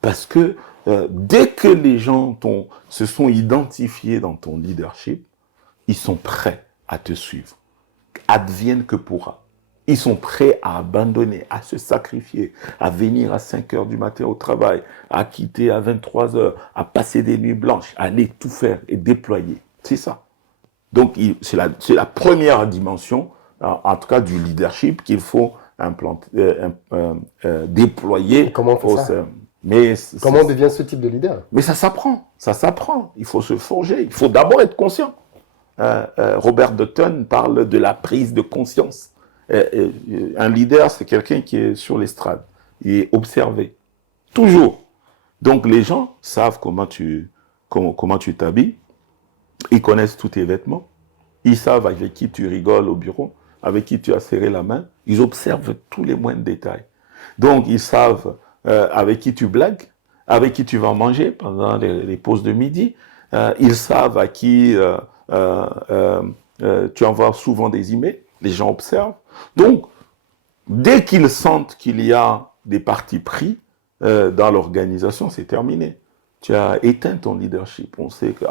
Parce que dès que les gens se sont identifiés dans ton leadership, ils sont prêts à te suivre. Advienne que pourra. Ils sont prêts à abandonner, à se sacrifier, à venir à 5 heures du matin au travail, à quitter à 23 heures, à passer des nuits blanches, à aller tout faire et déployer. C'est ça. Donc, c'est la première dimension, en tout cas du leadership, qu'il faut déployer. Et comment on fait ça? Comment on devient ce type de leader? Mais ça s'apprend. Il faut se forger. Il faut d'abord être conscient. Robert Dutton parle de la prise de conscience. Un leader, c'est quelqu'un qui est sur l'estrade. Il est observé. Toujours. Donc, les gens savent comment tu t'habilles. Ils connaissent tous tes vêtements. Ils savent avec qui tu rigoles au bureau, avec qui tu as serré la main. Ils observent tous les moindres détails. Donc, ils savent avec qui tu blagues, avec qui tu vas manger pendant les pauses de midi. Ils savent à qui tu envoies souvent des emails. Les gens observent. Donc, dès qu'ils sentent qu'il y a des partis pris dans l'organisation, c'est terminé. Tu as éteint ton leadership. On sait que,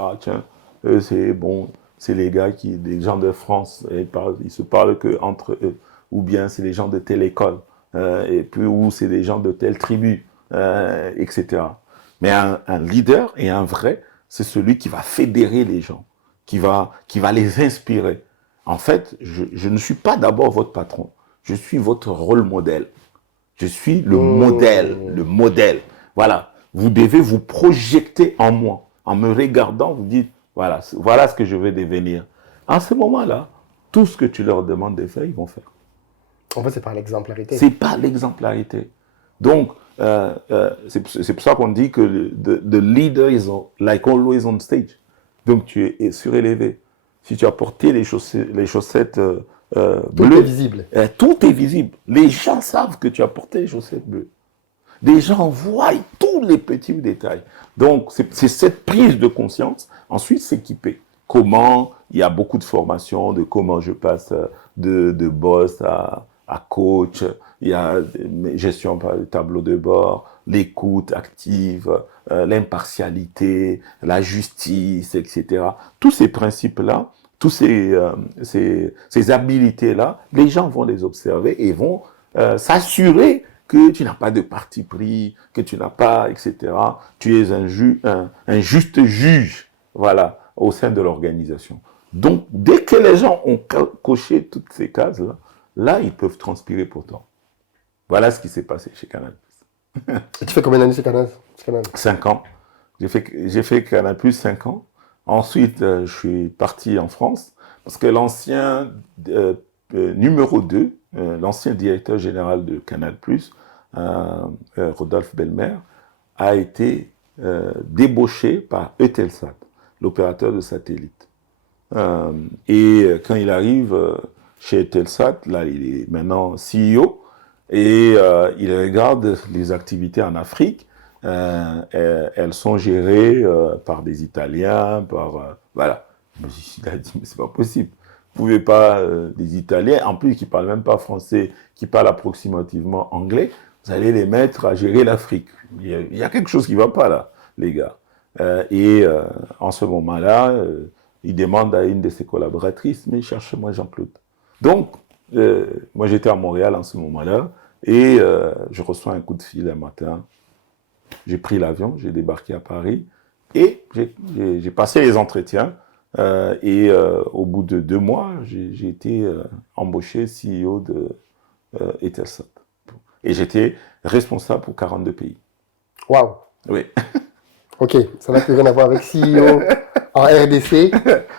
c'est bon, c'est les gars des gens de France, ils se parlent qu'entre eux. Ou bien c'est les gens de telle école, et puis ou c'est des gens de telle tribu, etc. Mais un leader et un vrai, c'est celui qui va fédérer les gens, qui va les inspirer. En fait, je ne suis pas d'abord votre patron, je suis votre rôle modèle. Je suis le modèle. Voilà, vous devez vous projeter en moi. En me regardant, vous dites, voilà ce que je veux devenir. En ce moment-là, tout ce que tu leur demandes de faire, ils vont faire. En fait, c'est par l'exemplarité. C'est par l'exemplarité. Donc, c'est pour ça qu'on dit que the leader is like always on stage. Donc, tu es surélevé. Si tu as porté les chaussettes Tout bleues, est visible. tout est visible. Les gens savent que tu as porté les chaussettes bleues. Les gens voient tous les petits détails. Donc, c'est cette prise de conscience. Ensuite, s'équiper. Comment, il y a beaucoup de formations de comment je passe de boss à coach. Il y a gestion par le tableau de bord, l'écoute active, l'impartialité, la justice, etc. Tous ces principes-là, tous ces habilités-là, les gens vont les observer et vont s'assurer que tu n'as pas de parti pris, que tu n'as pas, etc. Tu es un juste juge, voilà, au sein de l'organisation. Donc, dès que les gens ont coché toutes ces cases-là, là, ils peuvent transpirer pour toi. Voilà ce qui s'est passé chez Canal+. Et tu fais combien d'années chez Canal? 5 ans. J'ai fait Canal+, 5 ans. Ensuite, je suis parti en France, parce que l'ancien numéro 2, l'ancien directeur général de Canal+, Rodolphe Belmer, a été débauché par Eutelsat, l'opérateur de satellite. Et quand il arrive chez Eutelsat, là, il est maintenant CEO, et il regarde les activités en Afrique. Elles sont gérées par des Italiens, voilà. Il a dit, mais c'est pas possible. Vous pouvez pas, des Italiens, en plus qui parlent même pas français, qui parlent approximativement anglais, vous allez les mettre à gérer l'Afrique. Il y a quelque chose qui va pas là, les gars. En ce moment-là, il demande à une de ses collaboratrices, mais cherche-moi Jean-Claude. Donc, moi j'étais à Montréal en ce moment-là, et je reçois un coup de fil un matin. J'ai pris l'avion, j'ai débarqué à Paris, et j'ai passé les entretiens. Au bout de 2 mois, j'ai été embauché CEO de Eutelsat. Et j'étais responsable pour 42 pays. Waouh. Oui. Ok, ça n'a plus rien à voir avec CEO en RDC.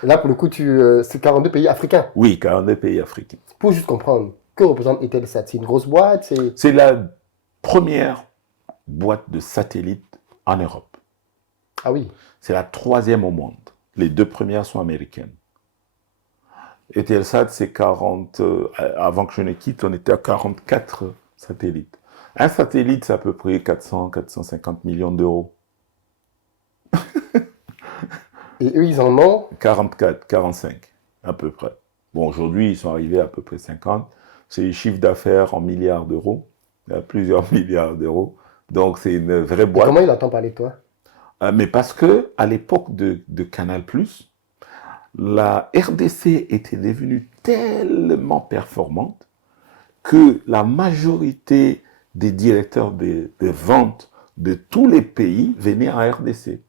Là, pour le coup, c'est 42 pays africains. Oui, 42 pays africains. Pour juste comprendre, que représente Eutelsat? C'est une grosse boîte? C'est la première boîte de satellite en Europe. Ah oui. C'est la 3e au monde. Les 2 premières sont américaines. Eutelsat, c'est 40... avant que je ne quitte, on était à 44 satellites. Un satellite, c'est à peu près 400-450 millions d'euros. Et eux, ils en ont 44, 45, à peu près. Bon, aujourd'hui, ils sont arrivés à peu près 50. C'est les chiffres d'affaires en milliards d'euros. Il y a plusieurs milliards d'euros. Donc, c'est une vraie boîte. Et comment il entend parler de toi? Mais parce que à l'époque de Canal+, la RDC était devenue tellement performante que la majorité des directeurs de vente de tous les pays venaient en RDC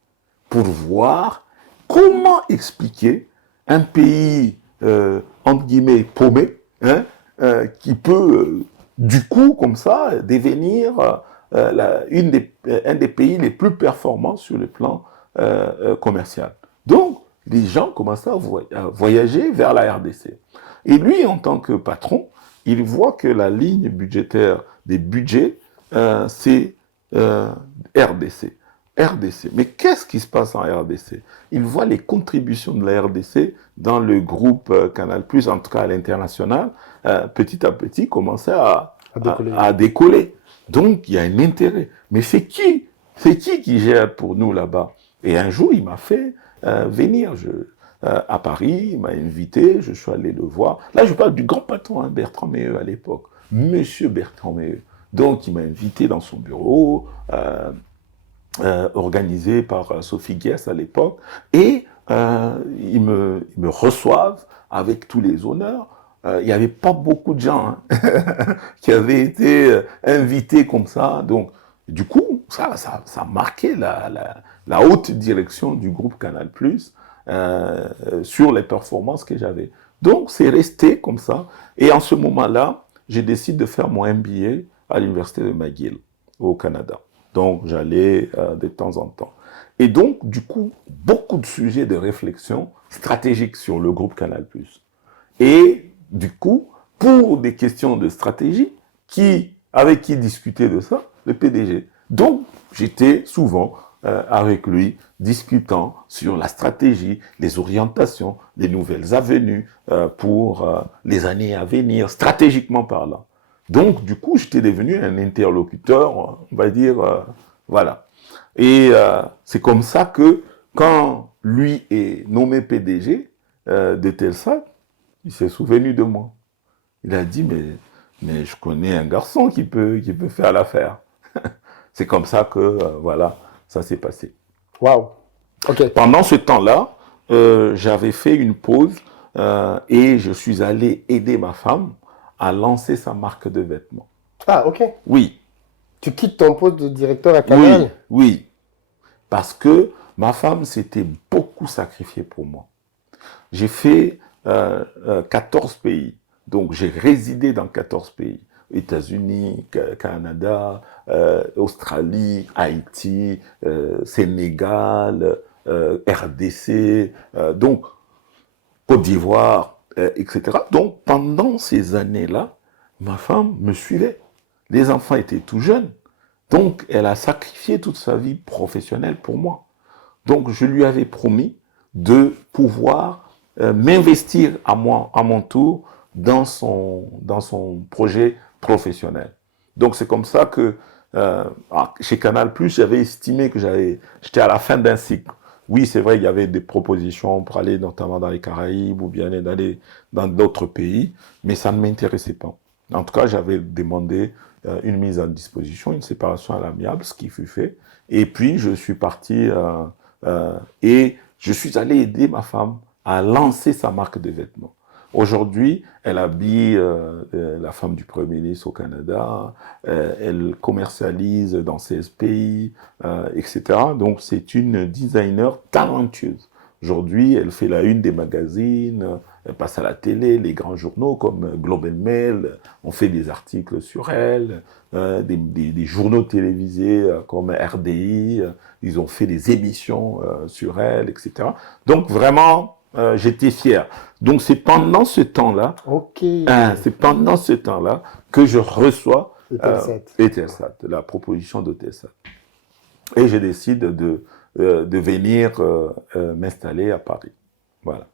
pour voir comment expliquer un pays, entre guillemets, paumé, hein, qui peut, du coup, comme ça, devenir un des pays les plus performants sur le plan commercial. Donc, les gens commençaient à voyager vers la RDC. Et lui, en tant que patron, il voit que la ligne budgétaire des budgets, c'est RDC. RDC. Mais qu'est-ce qui se passe en RDC? Il voit les contributions de la RDC dans le groupe Canal+, en tout cas à l'international, petit à petit, commencer à décoller. Donc, il y a un intérêt. Mais c'est qui gère pour nous là-bas? Et un jour, il m'a fait venir à Paris, il m'a invité, je suis allé le voir. Là, je parle du grand patron, hein, Bertrand Meilleux à l'époque. Monsieur Bertrand Meilleux. Donc, il m'a invité dans son bureau, organisé par Sophie Guess à l'époque, et ils me reçoivent avec tous les honneurs. Il n'y avait pas beaucoup de gens hein, qui avaient été invités comme ça. Donc, du coup, ça marquait la haute direction du groupe Canal+, sur les performances que j'avais. Donc, c'est resté comme ça. Et en ce moment-là, j'ai décidé de faire mon MBA à l'université de McGill, au Canada. Donc, j'allais de temps en temps. Et donc, du coup, beaucoup de sujets de réflexion stratégique sur le groupe Canal+. Et du coup, pour des questions de stratégie, avec qui discuter de ça? le PDG. Donc, j'étais souvent avec lui, discutant sur la stratégie, les orientations, les nouvelles avenues pour les années à venir, stratégiquement parlant. Donc, du coup, j'étais devenu un interlocuteur, on va dire, voilà. Et c'est comme ça que, quand lui est nommé PDG de Telsat, il s'est souvenu de moi. Il a dit, mais je connais un garçon qui peut faire l'affaire. C'est comme ça que, voilà, ça s'est passé. Waouh. Ok. Pendant ce temps-là, j'avais fait une pause et je suis allé aider ma femme à lancer sa marque de vêtements. Ah, ok. Oui, Tu quittes ton poste de directeur à oui, Canal. oui. Parce que ma femme s'était beaucoup sacrifiée pour moi. J'ai fait 14 pays. Donc, j'ai résidé dans 14 pays. États-Unis, Canada, Australie, Haïti, Sénégal, RDC, donc Côte d'Ivoire, etc. Donc, pendant ces années-là, ma femme me suivait. Les enfants étaient tout jeunes. Donc, elle a sacrifié toute sa vie professionnelle pour moi. Donc, je lui avais promis de pouvoir m'investir à mon tour dans son projet professionnel. Donc, c'est comme ça que chez Canal+, j'avais estimé que j'étais à la fin d'un cycle. Oui, c'est vrai, il y avait des propositions pour aller notamment dans les Caraïbes ou bien aller dans d'autres pays, mais ça ne m'intéressait pas. En tout cas, j'avais demandé une mise à disposition, une séparation à l'amiable, ce qui fut fait. Et puis, je suis parti et je suis allé aider ma femme à lancer sa marque de vêtements. Aujourd'hui, elle habille la femme du Premier ministre au Canada, elle commercialise dans 16 pays, etc. Donc, c'est une designer talentueuse. Aujourd'hui, elle fait la une des magazines, elle passe à la télé, les grands journaux comme Globe and Mail ont fait des articles sur elle, des journaux télévisés comme RDI, ils ont fait des émissions sur elle, etc. Donc, vraiment, j'étais fier. Donc, c'est pendant ce temps-là, Ok. c'est pendant ce temps-là que je reçois Eutelsat. Eutelsat, la proposition d'Eutelsat. Et je décide de venir m'installer à Paris. Voilà.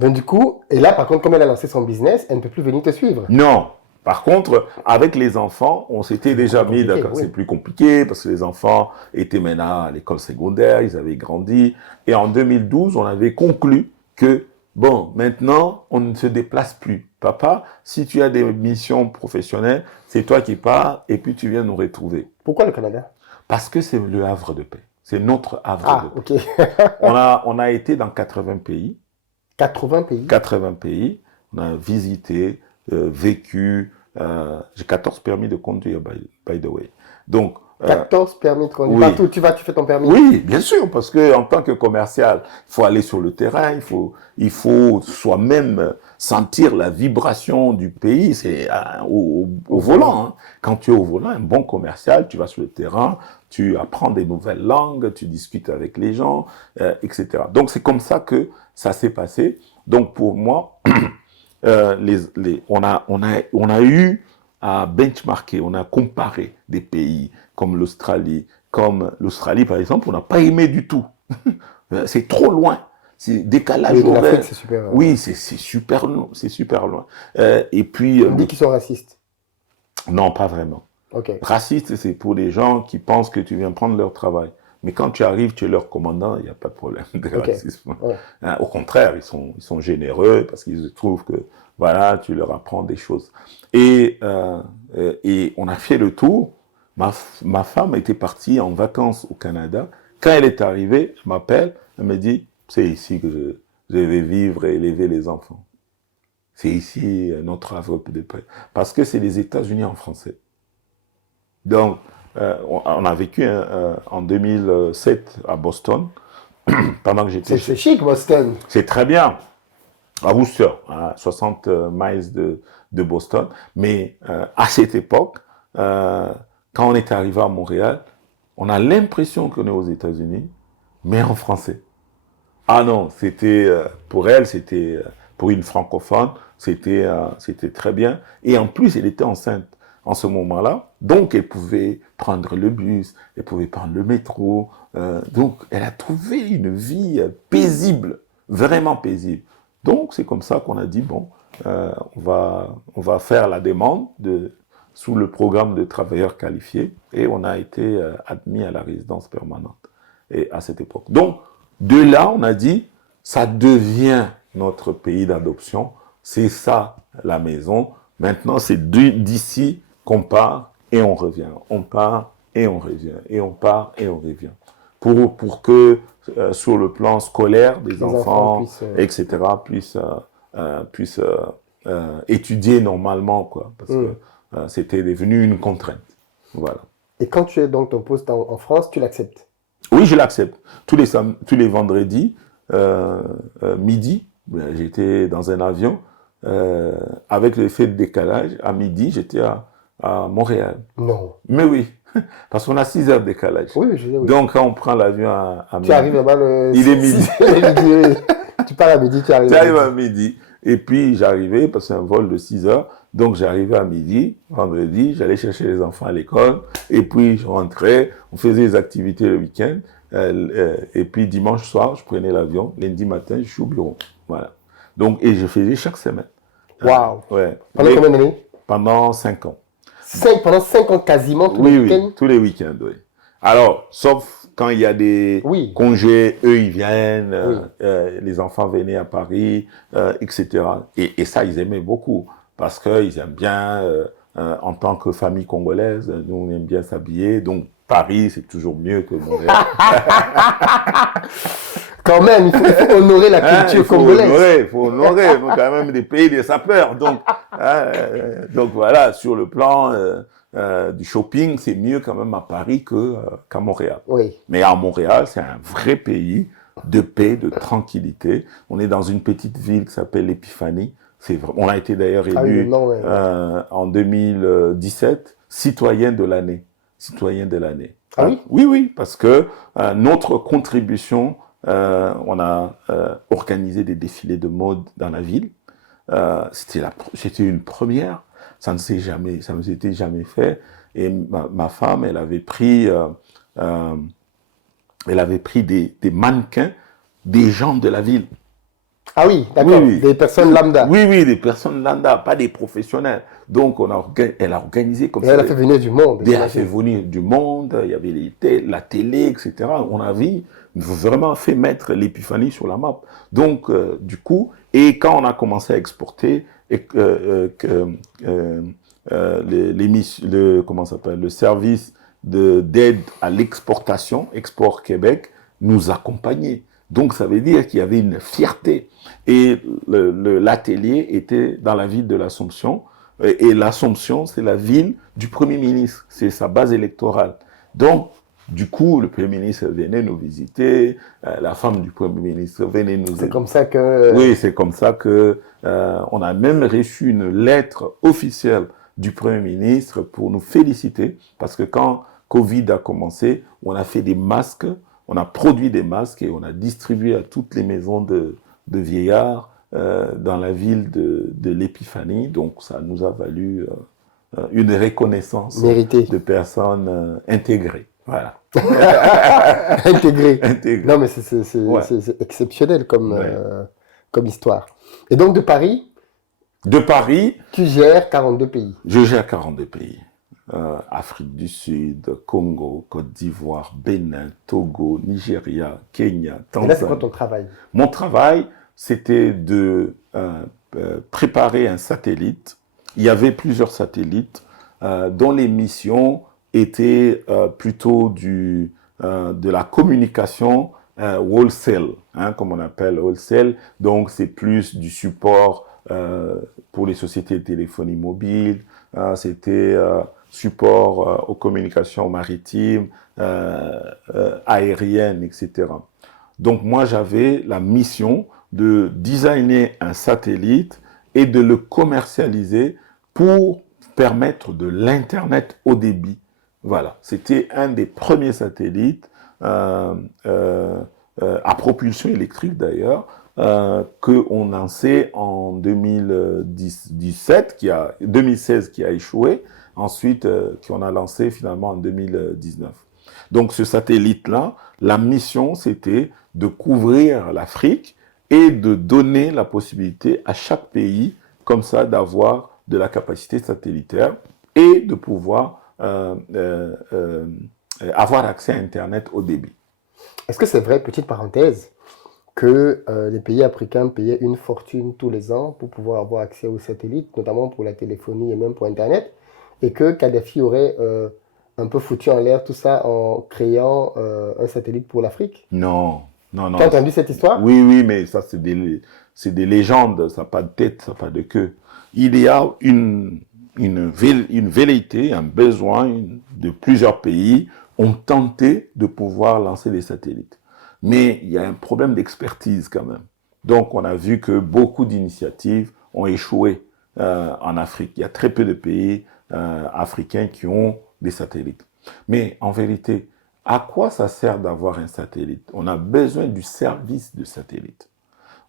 Donc du coup, et là par contre, comme elle a lancé son business, elle ne peut plus venir te suivre. Non. Par contre, avec les enfants, on s'était déjà mis d'accord. Oui. C'est plus compliqué parce que les enfants étaient maintenant à l'école secondaire, ils avaient grandi. Et en 2012, on avait conclu que, bon, maintenant, on ne se déplace plus. Papa, si tu as des missions professionnelles, c'est toi qui pars et puis tu viens nous retrouver. Pourquoi le Canada? Parce que c'est le havre de paix. C'est notre havre de paix. Ok. On a été dans 80 pays. 80 pays. 80 pays. On a visité, vécu. J'ai 14 permis de conduire, by the way. Donc, 14 permis de conduire. oui. Partout, tu fais ton permis. Oui, bien sûr, parce que en tant que commercial, il faut aller sur le terrain, il faut soi-même sentir la vibration du pays. C'est au volant. Hein. Quand tu es au volant, un bon commercial, tu vas sur le terrain, tu apprends des nouvelles langues, tu discutes avec les gens, etc. Donc c'est comme ça que ça s'est passé. Donc pour moi, on a eu à benchmarker, on a comparé des pays comme l'Australie, par exemple, on n'a pas aimé du tout. C'est trop loin. C'est décalage horaire. C'est super. Oui, c'est super loin. C'est super loin. Et puis. On dit qu'ils sont racistes. Non, pas vraiment. Ok. Raciste, c'est pour les gens qui pensent que tu viens prendre leur travail. Mais quand tu arrives, tu es leur commandant, il n'y a pas de problème de racisme. Ouais. Hein, au contraire, ils sont généreux parce qu'ils trouvent que, voilà, tu leur apprends des choses. Et on a fait le tour. Ma femme était partie en vacances au Canada. Quand elle est arrivée, elle m'appelle, elle me dit, c'est ici que je vais vivre et élever les enfants. C'est ici notre havre de paix. Parce que c'est les États-Unis en français. Donc, on a vécu en 2007 à Boston, pendant que j'étais C'est chic, Boston. C'est très bien. À Worcester, à 60 miles de Boston. Mais à cette époque, quand on est arrivé à Montréal, on a l'impression qu'on est aux États-Unis, mais en français. Ah non, c'était pour elle, c'était pour une francophone, c'était très bien. Et en plus, elle était enceinte. en ce moment-là. Donc, elle pouvait prendre le bus, elle pouvait prendre le métro. Donc, elle a trouvé une vie paisible, vraiment paisible. Donc, c'est comme ça qu'on a dit, bon, on va faire la demande sous le programme de travailleurs qualifiés et on a été admis à la résidence permanente et à cette époque. Donc, de là, on a dit, ça devient notre pays d'adoption, c'est ça la maison. Maintenant, c'est d'ici qu'on part et on revient. On part et on revient. Et on part et on revient. Pour que, sur le plan scolaire, des enfants etc., puissent étudier normalement, quoi. Parce que c'était devenu une contrainte. Voilà. Et quand tu es dans ton poste en France, tu l'acceptes? Oui, je l'accepte. Tous les vendredis, midi, j'étais dans un avion. Avec l'effet de décalage, à midi, j'étais à Montréal. Non. Mais oui, parce qu'on a 6 heures de décalage. Oui, je sais, oui. Donc, quand on prend l'avion à midi... Tu arrives là-bas il est midi. Tu pars à midi, tu arrives à midi. Et puis, j'arrivais, parce que c'est un vol de 6 heures, donc j'arrivais à midi, vendredi, j'allais chercher les enfants à l'école, et puis je rentrais, on faisait des activités le week-end, et puis dimanche soir, je prenais l'avion, lundi matin, je suis au bureau. Voilà. Donc, et je faisais chaque semaine. Waouh! Ouais. Pendant combien d'années? Pendant 5 ans. Pendant 5 ans quasiment, tous les week-ends? Oui, tous les week-ends, oui. Alors, sauf quand il y a des congés, eux, ils viennent, les enfants venaient à Paris, etc. Et ça, ils aimaient beaucoup, parce qu'ils aiment bien, en tant que famille congolaise, nous, on aime bien s'habiller, donc Paris, c'est toujours mieux que Montréal. Quand même, il faut honorer la culture congolaise. Il faut honorer, on est quand même des pays des sapeurs. Donc voilà, sur le plan du shopping, c'est mieux quand même à Paris qu'à Montréal. Oui. Mais à Montréal, c'est un vrai pays de paix, de tranquillité. On est dans une petite ville qui s'appelle l'Épiphanie. On a été d'ailleurs élu en 2017 citoyen de l'année. Citoyen de l'année. Ah oui? Oui, parce que notre contribution, on a organisé des défilés de mode dans la ville. C'était une première. Ça ne s'était jamais fait. Et ma femme, elle avait pris des mannequins, des gens de la ville. Ah oui, d'accord. Oui. Des personnes lambda. Oui, des personnes lambda, pas des professionnels. Donc, elle a organisé comme ça. Elle a fait venir du monde. Elle a fait venir du monde. Il y avait la télé, etc. On avait vraiment fait mettre l'Épiphanie sur la map. Donc, du coup, et quand on a commencé à exporter, le service d'aide à l'exportation, Export Québec, nous accompagnait. Donc, ça veut dire qu'il y avait une fierté. Et l'atelier était dans la ville de l'Assomption. Et l'Assomption, c'est la ville du Premier ministre. C'est sa base électorale. Donc, du coup, le Premier ministre venait nous visiter, la femme du Premier ministre venait nous... C'est comme ça que... Oui, c'est comme ça que on a même reçu une lettre officielle du Premier ministre pour nous féliciter, parce que quand Covid a commencé, on a fait des masques, on a produit des masques et on a distribué à toutes les maisons de vieillards dans la ville de l'Épiphanie. Donc, ça nous a valu une reconnaissance méritée de personnes intégrées. Voilà. Intégrées. Non, mais c'est exceptionnel comme histoire. Et donc, de Paris, tu gères 42 pays. Je gère 42 pays. Afrique du Sud, Congo, Côte d'Ivoire, Bénin, Togo, Nigeria, Kenya, Tanzanie. Et là, c'est quoi ton travail? Mon travail, c'était de préparer un satellite. Il y avait plusieurs satellites dont les missions étaient plutôt de la communication wholesale, comme on appelle wholesale. Donc, c'est plus du support pour les sociétés de téléphonie mobile. C'était support aux communications maritimes, aériennes, etc. Donc, moi, j'avais la mission de designer un satellite et de le commercialiser pour permettre de l'Internet haut débit. Voilà, c'était un des premiers satellites à propulsion électrique d'ailleurs, qu'on lançait en 2016 qui a échoué, ensuite qu'on a lancé finalement en 2019. Donc ce satellite-là, la mission, c'était de couvrir l'Afrique et de donner la possibilité à chaque pays, comme ça, d'avoir de la capacité satellitaire et de pouvoir avoir accès à Internet au débit. Est-ce que c'est vrai, petite parenthèse, que les pays africains payaient une fortune tous les ans pour pouvoir avoir accès aux satellites, notamment pour la téléphonie et même pour Internet, et que Kadhafi aurait un peu foutu en l'air tout ça en créant un satellite pour l'Afrique? Non, non, non. Tu as entendu cette histoire? Oui, oui, mais ça, c'est des légendes, ça n'a pas de tête, ça n'a pas de queue. Il y a une velléité, un besoin de plusieurs pays ont tenté de pouvoir lancer des satellites. Mais il y a un problème d'expertise quand même. Donc, on a vu que beaucoup d'initiatives ont échoué en Afrique. Il y a très peu de pays africains qui ont des satellites. Mais en vérité, à quoi ça sert d'avoir un satellite? On a besoin du service de satellite.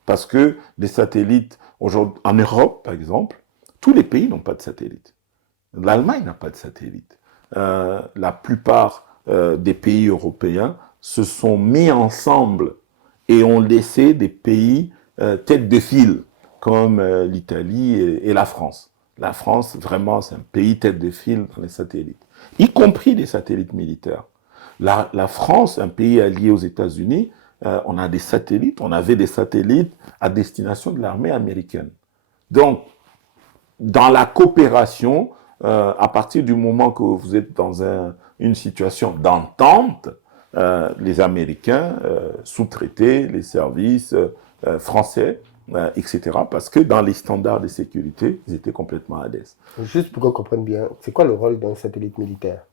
Parce que les satellites, aujourd'hui, en Europe, par exemple, tous les pays n'ont pas de satellite. L'Allemagne n'a pas de satellite. La plupart des pays européens se sont mis ensemble et ont laissé des pays tête de file, comme l'Italie et la France. La France, vraiment, c'est un pays tête de file dans les satellites, y compris les satellites militaires. La France, un pays allié aux États-Unis, on a des satellites, on avait des satellites à destination de l'armée américaine. Donc, dans la coopération, à partir du moment que vous êtes dans une situation d'entente, les Américains sous-traitaient les services français, etc. Parce que dans les standards de sécurité, ils étaient complètement à l'aise. Juste pour qu'on comprenne bien, c'est quoi le rôle d'un satellite militaire?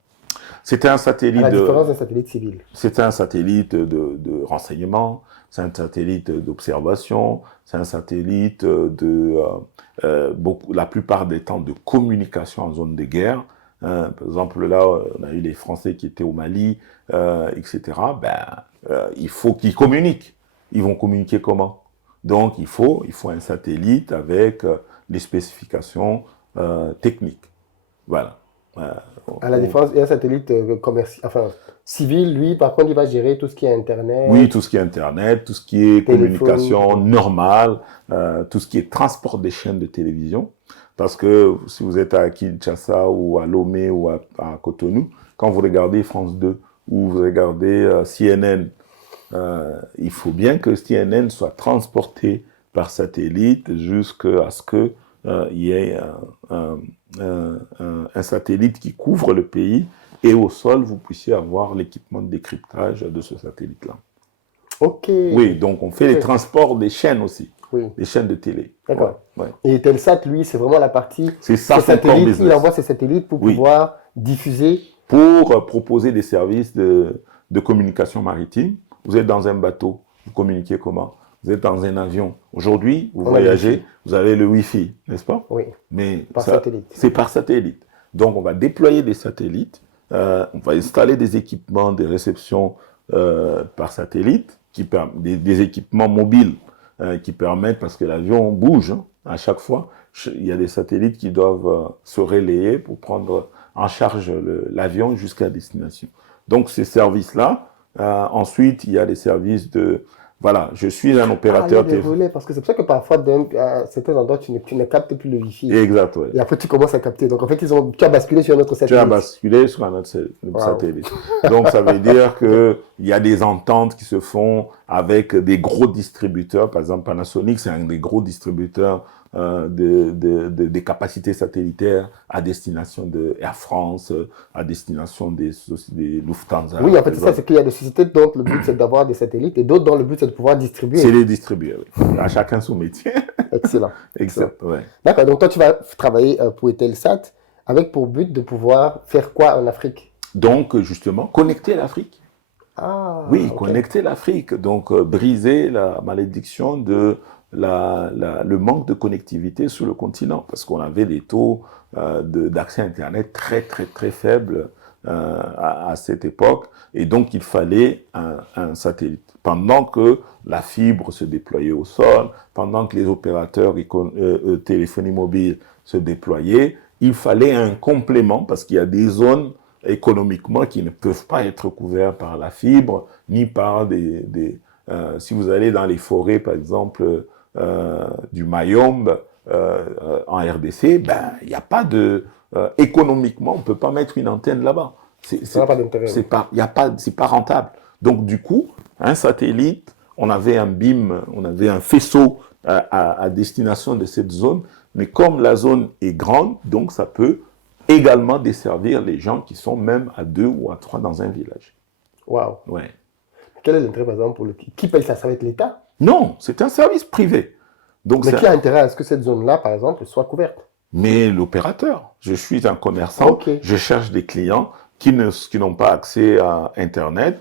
C'était un satellite. À la différence d'un satellite civil. C'était un satellite de renseignement, c'est un satellite d'observation, c'est un satellite la plupart des temps de communication en zone de guerre. Par exemple, là, on a eu les Français qui étaient au Mali, etc. Il faut qu'ils communiquent. Ils vont communiquer comment? Donc, il faut un satellite avec les spécifications techniques. Voilà. À la différence, il y a un satellite civil, lui, par contre, il va gérer tout ce qui est Internet. Oui, tout ce qui est Internet, tout ce qui est communication normale, tout ce qui est transport des chaînes de télévision. Parce que si vous êtes à Kinshasa ou à Lomé ou à Cotonou, quand vous regardez France 2 ou vous regardez CNN, il faut bien que CNN soit transporté par satellite jusqu'à ce que il y ait un satellite qui couvre le pays et au sol, vous puissiez avoir l'équipement de décryptage de ce satellite-là. Ok. Oui, donc on fait les transports des chaînes aussi, oui. des chaînes de télé. D'accord. Ouais. Et Telsat, lui, c'est vraiment la partie... C'est ça son core business. Il envoie ses satellites pour pouvoir diffuser... Pour proposer des services de communication maritime. Vous êtes dans un bateau, vous communiquez comment? Vous êtes dans un avion. Aujourd'hui, vous voyagez, vous avez le Wi-Fi, n'est-ce pas? Oui. Mais par satellite. C'est par satellite. Donc, on va déployer des satellites, on va installer des équipements de réception par satellite, des équipements mobiles qui permettent, parce que l'avion bouge à chaque fois, il y a des satellites qui doivent se relayer pour prendre en charge l'avion jusqu'à destination. Donc, ces services-là, ensuite, il y a des services de... Voilà, je suis un opérateur relais, parce que c'est pour ça que parfois, à certains endroits, tu ne captes plus le Wi-Fi. Exact, oui. Et après, tu commences à capter. Donc, en fait, tu as basculé sur un autre satellite. Tu as basculé sur un autre satellite. Donc, ça veut dire qu'il y a des ententes qui se font avec des gros distributeurs. Par exemple, Panasonic, c'est un des gros distributeurs des capacités satellitaires à destination de Air France, à destination des Lufthansa. Oui, en fait, c'est ça, c'est qu'il y a des sociétés dont le but c'est d'avoir des satellites et d'autres dont le but c'est de pouvoir distribuer. C'est les distribuer, oui. À chacun son métier. Excellent. Exact, ouais. D'accord, donc toi tu vas travailler pour Eutelsat avec pour but de pouvoir faire quoi en Afrique? Donc, justement, connecter l'Afrique. Ah, oui, okay. Connecter l'Afrique. Donc, briser la malédiction de le manque de connectivité sur le continent, parce qu'on avait des taux d'accès à Internet très, très, très faibles à cette époque, et donc il fallait un satellite. Pendant que la fibre se déployait au sol, pendant que les opérateurs téléphonie mobile se déployaient, il fallait un complément parce qu'il y a des zones économiquement qui ne peuvent pas être couvertes par la fibre, ni par si vous allez dans les forêts, par exemple, du Mayombe, en RDC, ben, il n'y a pas de... économiquement, on ne peut pas mettre une antenne là-bas. Ça n'a pas d'intérêt. C'est pas rentable. Donc, du coup, un satellite, on avait un BIM, on avait un faisceau à destination de cette zone, mais comme la zone est grande, donc ça peut également desservir les gens qui sont même à 2 ou à 3 dans un village. Waouh. Ouais. Quel est l'intérêt, par exemple, pour qui paye ça? Ça va être l'État? Non, c'est un service privé. Donc, mais qui a intérêt à ce que cette zone-là, par exemple, soit couverte? Mais l'opérateur. Je suis un commerçant, okay. Je cherche des clients qui n'ont pas accès à Internet.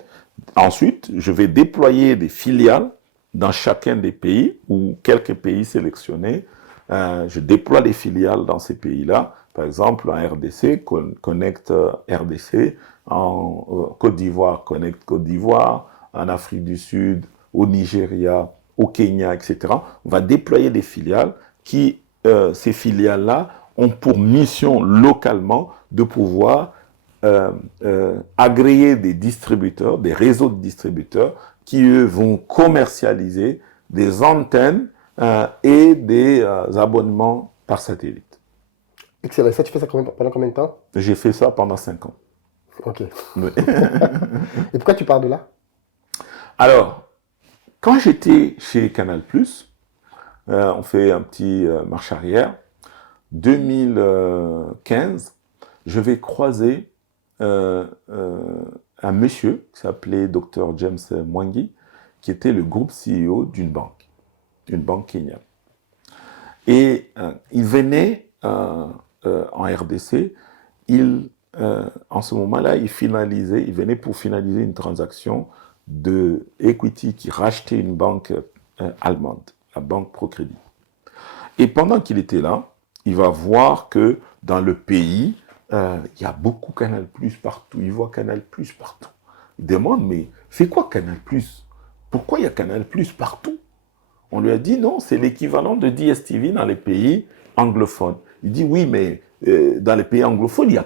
Ensuite, je vais déployer des filiales dans chacun des pays ou quelques pays sélectionnés. Je déploie des filiales dans ces pays-là. Par exemple, en RDC, Connect RDC, en Côte d'Ivoire, Connect Côte d'Ivoire, en Afrique du Sud, au Nigeria, au Kenya, etc. On va déployer des filiales qui, ces filiales-là, ont pour mission localement de pouvoir agréer des distributeurs, des réseaux de distributeurs qui, eux, vont commercialiser des antennes et des abonnements par satellite. Excellent. Ça, tu fais ça pendant combien de temps? J'ai fait ça pendant 5 ans. Ok. Oui. Et pourquoi tu pars de là? Alors, quand j'étais chez Canal+, on fait un petit marche arrière. 2015, je vais croiser un monsieur qui s'appelait Dr James Mwangi, qui était le groupe CEO d'une banque kenyane. Et il venait en RDC, en ce moment-là, il venait pour finaliser une transaction de Equity qui rachetait une banque allemande, la banque Procrédit. Et pendant qu'il était là, il va voir que dans le pays, il y a beaucoup Canal+ partout. Il voit Canal+ partout. Il demande, mais c'est quoi Canal+? Pourquoi il y a Canal+ partout? On lui a dit, non, c'est l'équivalent de DSTV dans les pays anglophones. Il dit, oui, mais dans les pays anglophones, il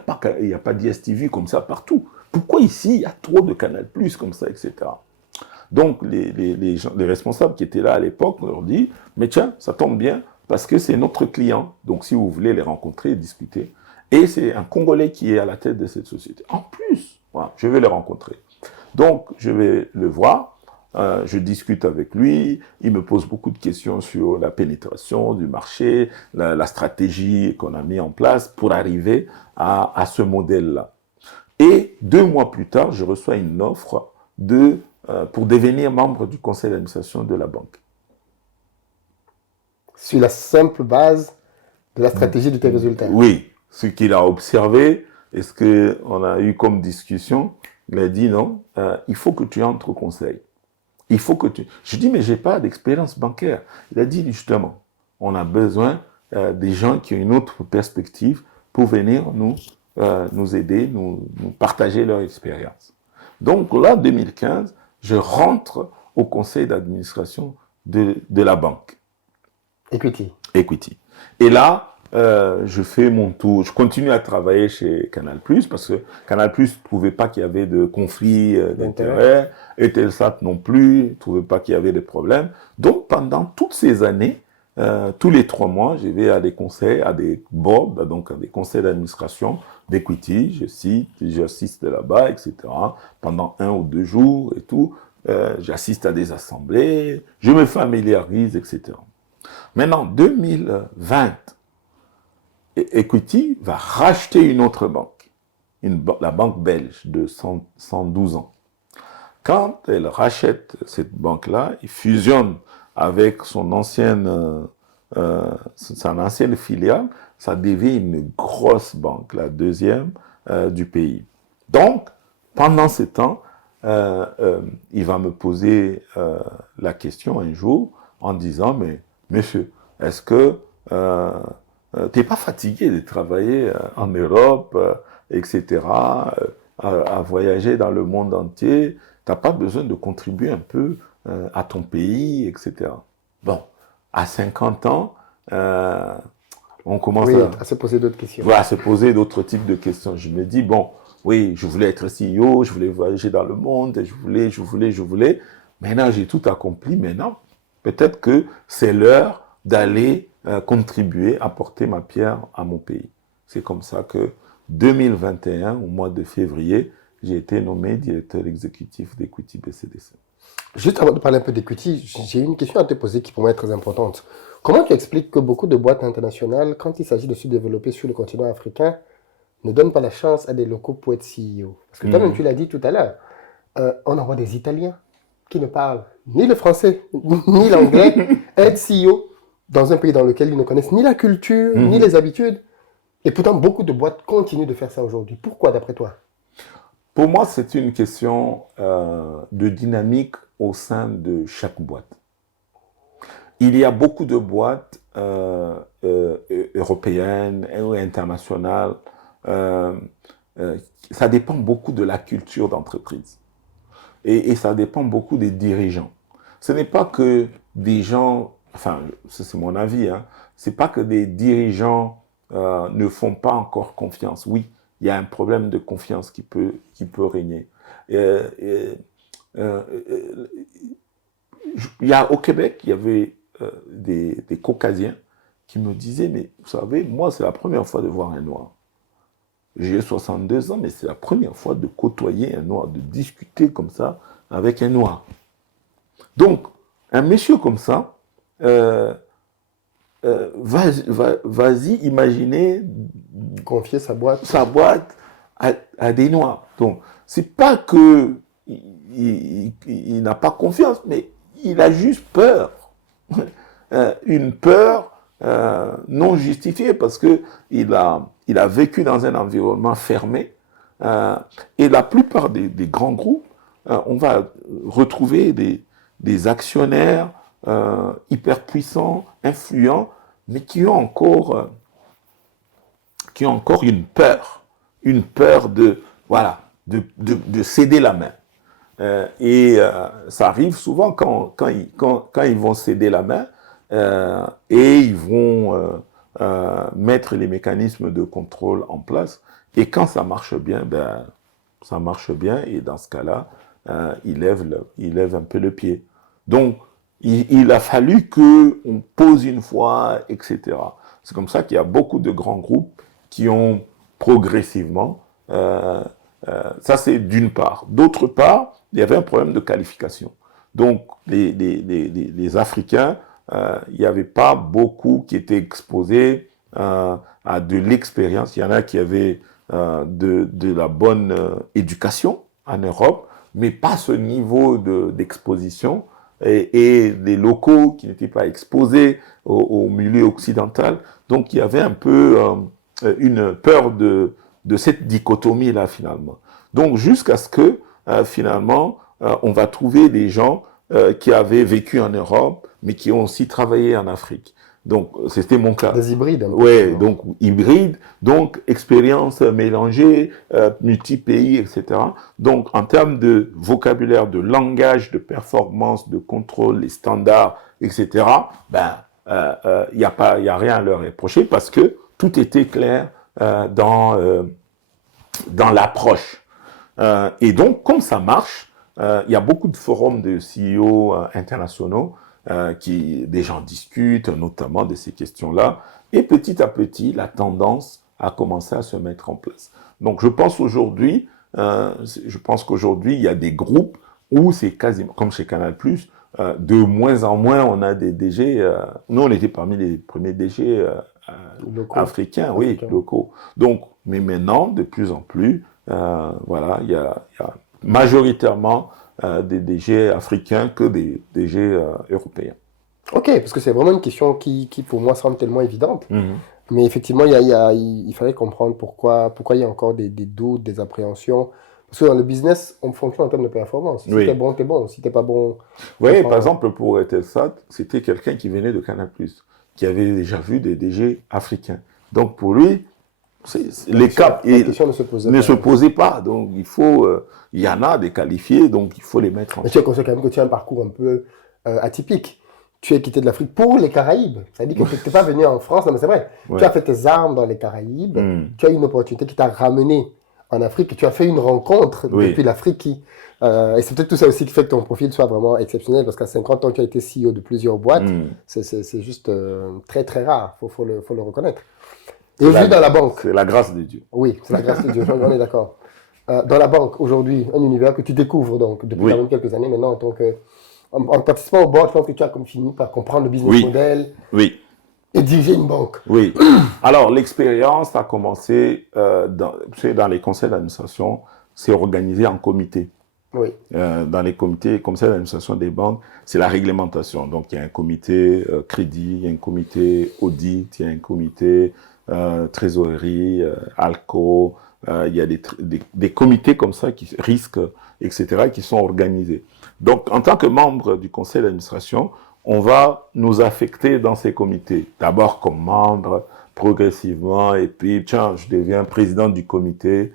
n'y a pas DSTV comme ça partout. Pourquoi ici, il y a trop de Canal+ comme ça, etc. Donc, les responsables qui étaient là à l'époque leur dit, mais tiens, ça tombe bien, parce que c'est notre client. Donc, si vous voulez les rencontrer et discuter. Et c'est un Congolais qui est à la tête de cette société. En plus, voilà, je vais le rencontrer. Donc, je vais le voir. Je discute avec lui, il me pose beaucoup de questions sur la pénétration du marché, la stratégie qu'on a mis en place pour arriver à ce modèle-là. Et 2 mois plus tard, je reçois une offre pour devenir membre du conseil d'administration de la banque. Sur la simple base de la stratégie de tes résultats? Oui, ce qu'il a observé et ce qu'on a eu comme discussion, il a dit non, il faut que tu entres au conseil. Il faut que tu... Je dis, mais je n'ai pas d'expérience bancaire. Il a dit, justement, on a besoin des gens qui ont une autre perspective pour venir nous aider, nous partager leur expérience. Donc là, 2015, je rentre au conseil d'administration de la banque. Equity. Et là, je fais mon tour. Je continue à travailler chez Canal+, parce que Canal+ ne trouvait pas qu'il y avait de conflit d'intérêts, et Telsat non plus, ne trouvait pas qu'il y avait de problèmes. Donc, pendant toutes ces années, tous les 3 mois, je vais à des conseils, à des boards, donc à des conseils d'administration d'Equity, j'assiste là-bas, etc. Pendant 1 ou 2 jours et tout. J'assiste à des assemblées, je me familiarise, etc. Maintenant, 2020, Equity va racheter une autre banque, la banque belge de 112 ans. Quand elle rachète cette banque-là, il fusionne avec son ancienne filiale, ça devient une grosse banque, la deuxième du pays. Donc, pendant ce temps, il va me poser la question un jour en disant, mais monsieur, est-ce que t'es pas fatigué de travailler en Europe, etc., à voyager dans le monde entier, t'as pas besoin de contribuer un peu à ton pays, etc. Bon, à 50 ans, on commence Oui, à se poser d'autres questions. à se poser d'autres types de questions. Je me dis, bon, oui, je voulais être CEO, je voulais voyager dans le monde, je voulais. Maintenant, j'ai tout accompli. Maintenant, peut-être que c'est l'heure d'aller contribuer, apporter ma pierre à mon pays. C'est comme ça que 2021, au mois de février, j'ai été nommé directeur exécutif d'Equity BCDC. Juste avant de parler un peu d'equity, j'ai une question à te poser qui pour moi est très importante. Comment tu expliques que beaucoup de boîtes internationales, quand il s'agit de se développer sur le continent africain, ne donnent pas la chance à des locaux pour être CEO? Parce que toi-même, tu l'as dit tout à l'heure, on envoie des Italiens qui ne parlent ni le français, ni l'anglais, être CEO dans un pays dans lequel ils ne connaissent ni la culture, ni les habitudes. Et pourtant, beaucoup de boîtes continuent de faire ça aujourd'hui. Pourquoi, d'après toi? Pour moi, c'est une question de dynamique au sein de chaque boîte. Il y a beaucoup de boîtes européennes ou internationales. Ça dépend beaucoup de la culture d'entreprise. Et ça dépend beaucoup des dirigeants. Ce n'est pas que des gens, enfin, c'est mon avis, hein, c'est pas que des dirigeants ne font pas encore confiance. Oui, il y a un problème de confiance qui peut régner. Au Québec, il y avait des Caucasiens qui me disaient, mais vous savez, moi, c'est la première fois de voir un Noir. J'ai 62 ans, mais c'est la première fois de côtoyer un Noir, de discuter comme ça avec un Noir. Donc, un monsieur comme ça, vas-y imaginer confier sa boîte à des Noirs. Donc, c'est pas que il n'a pas confiance, mais il a juste peur. Une peur non justifiée parce que il a vécu dans un environnement fermé. Et la plupart des grands groupes, on va retrouver des actionnaires hyper puissants, influents, mais qui ont encore une peur de céder la main. Ça arrive souvent quand ils vont céder la main et ils vont mettre les mécanismes de contrôle en place. Et quand ça marche bien, ça marche bien. Et dans ce cas-là, ils lèvent un peu le pied. Donc, il a fallu qu'on pose une fois, etc. C'est comme ça qu'il y a beaucoup de grands groupes qui ont progressivement... ça, c'est d'une part. D'autre part, il y avait un problème de qualification. Donc, les Africains, il n'y avait pas beaucoup qui étaient exposés à de l'expérience. Il y en a qui avaient de la bonne éducation en Europe, mais pas ce niveau d'exposition. Et des locaux qui n'étaient pas exposés au milieu occidental. Donc, il y avait un peu une peur de cette dichotomie-là, finalement. Donc, jusqu'à ce que, finalement, on va trouver des gens qui avaient vécu en Europe, mais qui ont aussi travaillé en Afrique. Donc, c'était mon cas. Des hybrides. Oui, donc hybride, donc expérience mélangée, multi-pays, etc. Donc, en termes de vocabulaire, de langage, de performance, de contrôle, les standards, etc., il y a rien à leur reprocher parce que tout était clair dans l'approche. Et donc, comme ça marche, il y a beaucoup de forums de CEO internationaux des gens discutent notamment de ces questions-là. Et petit à petit, la tendance a commencé à se mettre en place. Donc, je pense qu'aujourd'hui, il y a des groupes où c'est quasiment, comme chez Canal+, de moins en moins, on a des DG. Nous, on était parmi les premiers DG africains, oui, locaux. Donc, mais maintenant, de plus en plus, voilà, il y a majoritairement des DG africains que des DG européens. Ok, parce que c'est vraiment une question qui pour moi semble tellement évidente. Mais effectivement, il fallait comprendre pourquoi il y a encore des doutes, des appréhensions. Parce que dans le business, on fonctionne en termes de performance. Si t'es bon, t'es bon. Si t'es pas bon... Oui, par exemple, pour Eutelsat, c'était quelqu'un qui venait de Canal+, qui avait déjà vu des DG africains. Donc pour lui, les caps ne se posaient pas. Donc il y en a des qualifiés, donc il faut les mettre en place. Mais tu es conscient quand même que tu as un parcours un peu atypique. tu es quitté de l'Afrique pour les Caraïbes. Ça veut dire que tu n'es pas venu en France. Non, mais c'est vrai. Ouais. Tu as fait tes armes dans les Caraïbes. Tu as eu une opportunité qui t'a ramené en Afrique. Et tu as fait une rencontre depuis l'Afrique et c'est peut-être tout ça aussi qui fait que ton profil soit vraiment exceptionnel. Parce qu'à 50 ans, tu as été CEO de plusieurs boîtes. C'est juste très, très rare. Faut le reconnaître. Et aujourd'hui, dans la banque. C'est la grâce de Dieu. Oui, c'est la grâce de Dieu. On est d'accord. Dans la banque, aujourd'hui, un univers que tu découvres donc depuis quand même quelques années maintenant en participant au board, je pense que tu as comme fini par comprendre le business model et diriger une banque. Oui. Alors, l'expérience a commencé dans les conseils d'administration, c'est organisé en comité. Oui. Dans les conseils d'administration des banques, c'est la réglementation. Donc, il y a un comité crédit, il y a un comité audit, il y a un comité trésorerie, ALCO, il y a des comités comme ça, risques, etc., qui sont organisés. Donc, en tant que membre du conseil d'administration, on va nous affecter dans ces comités. D'abord comme membre, progressivement, et puis, tiens, je deviens président du comité,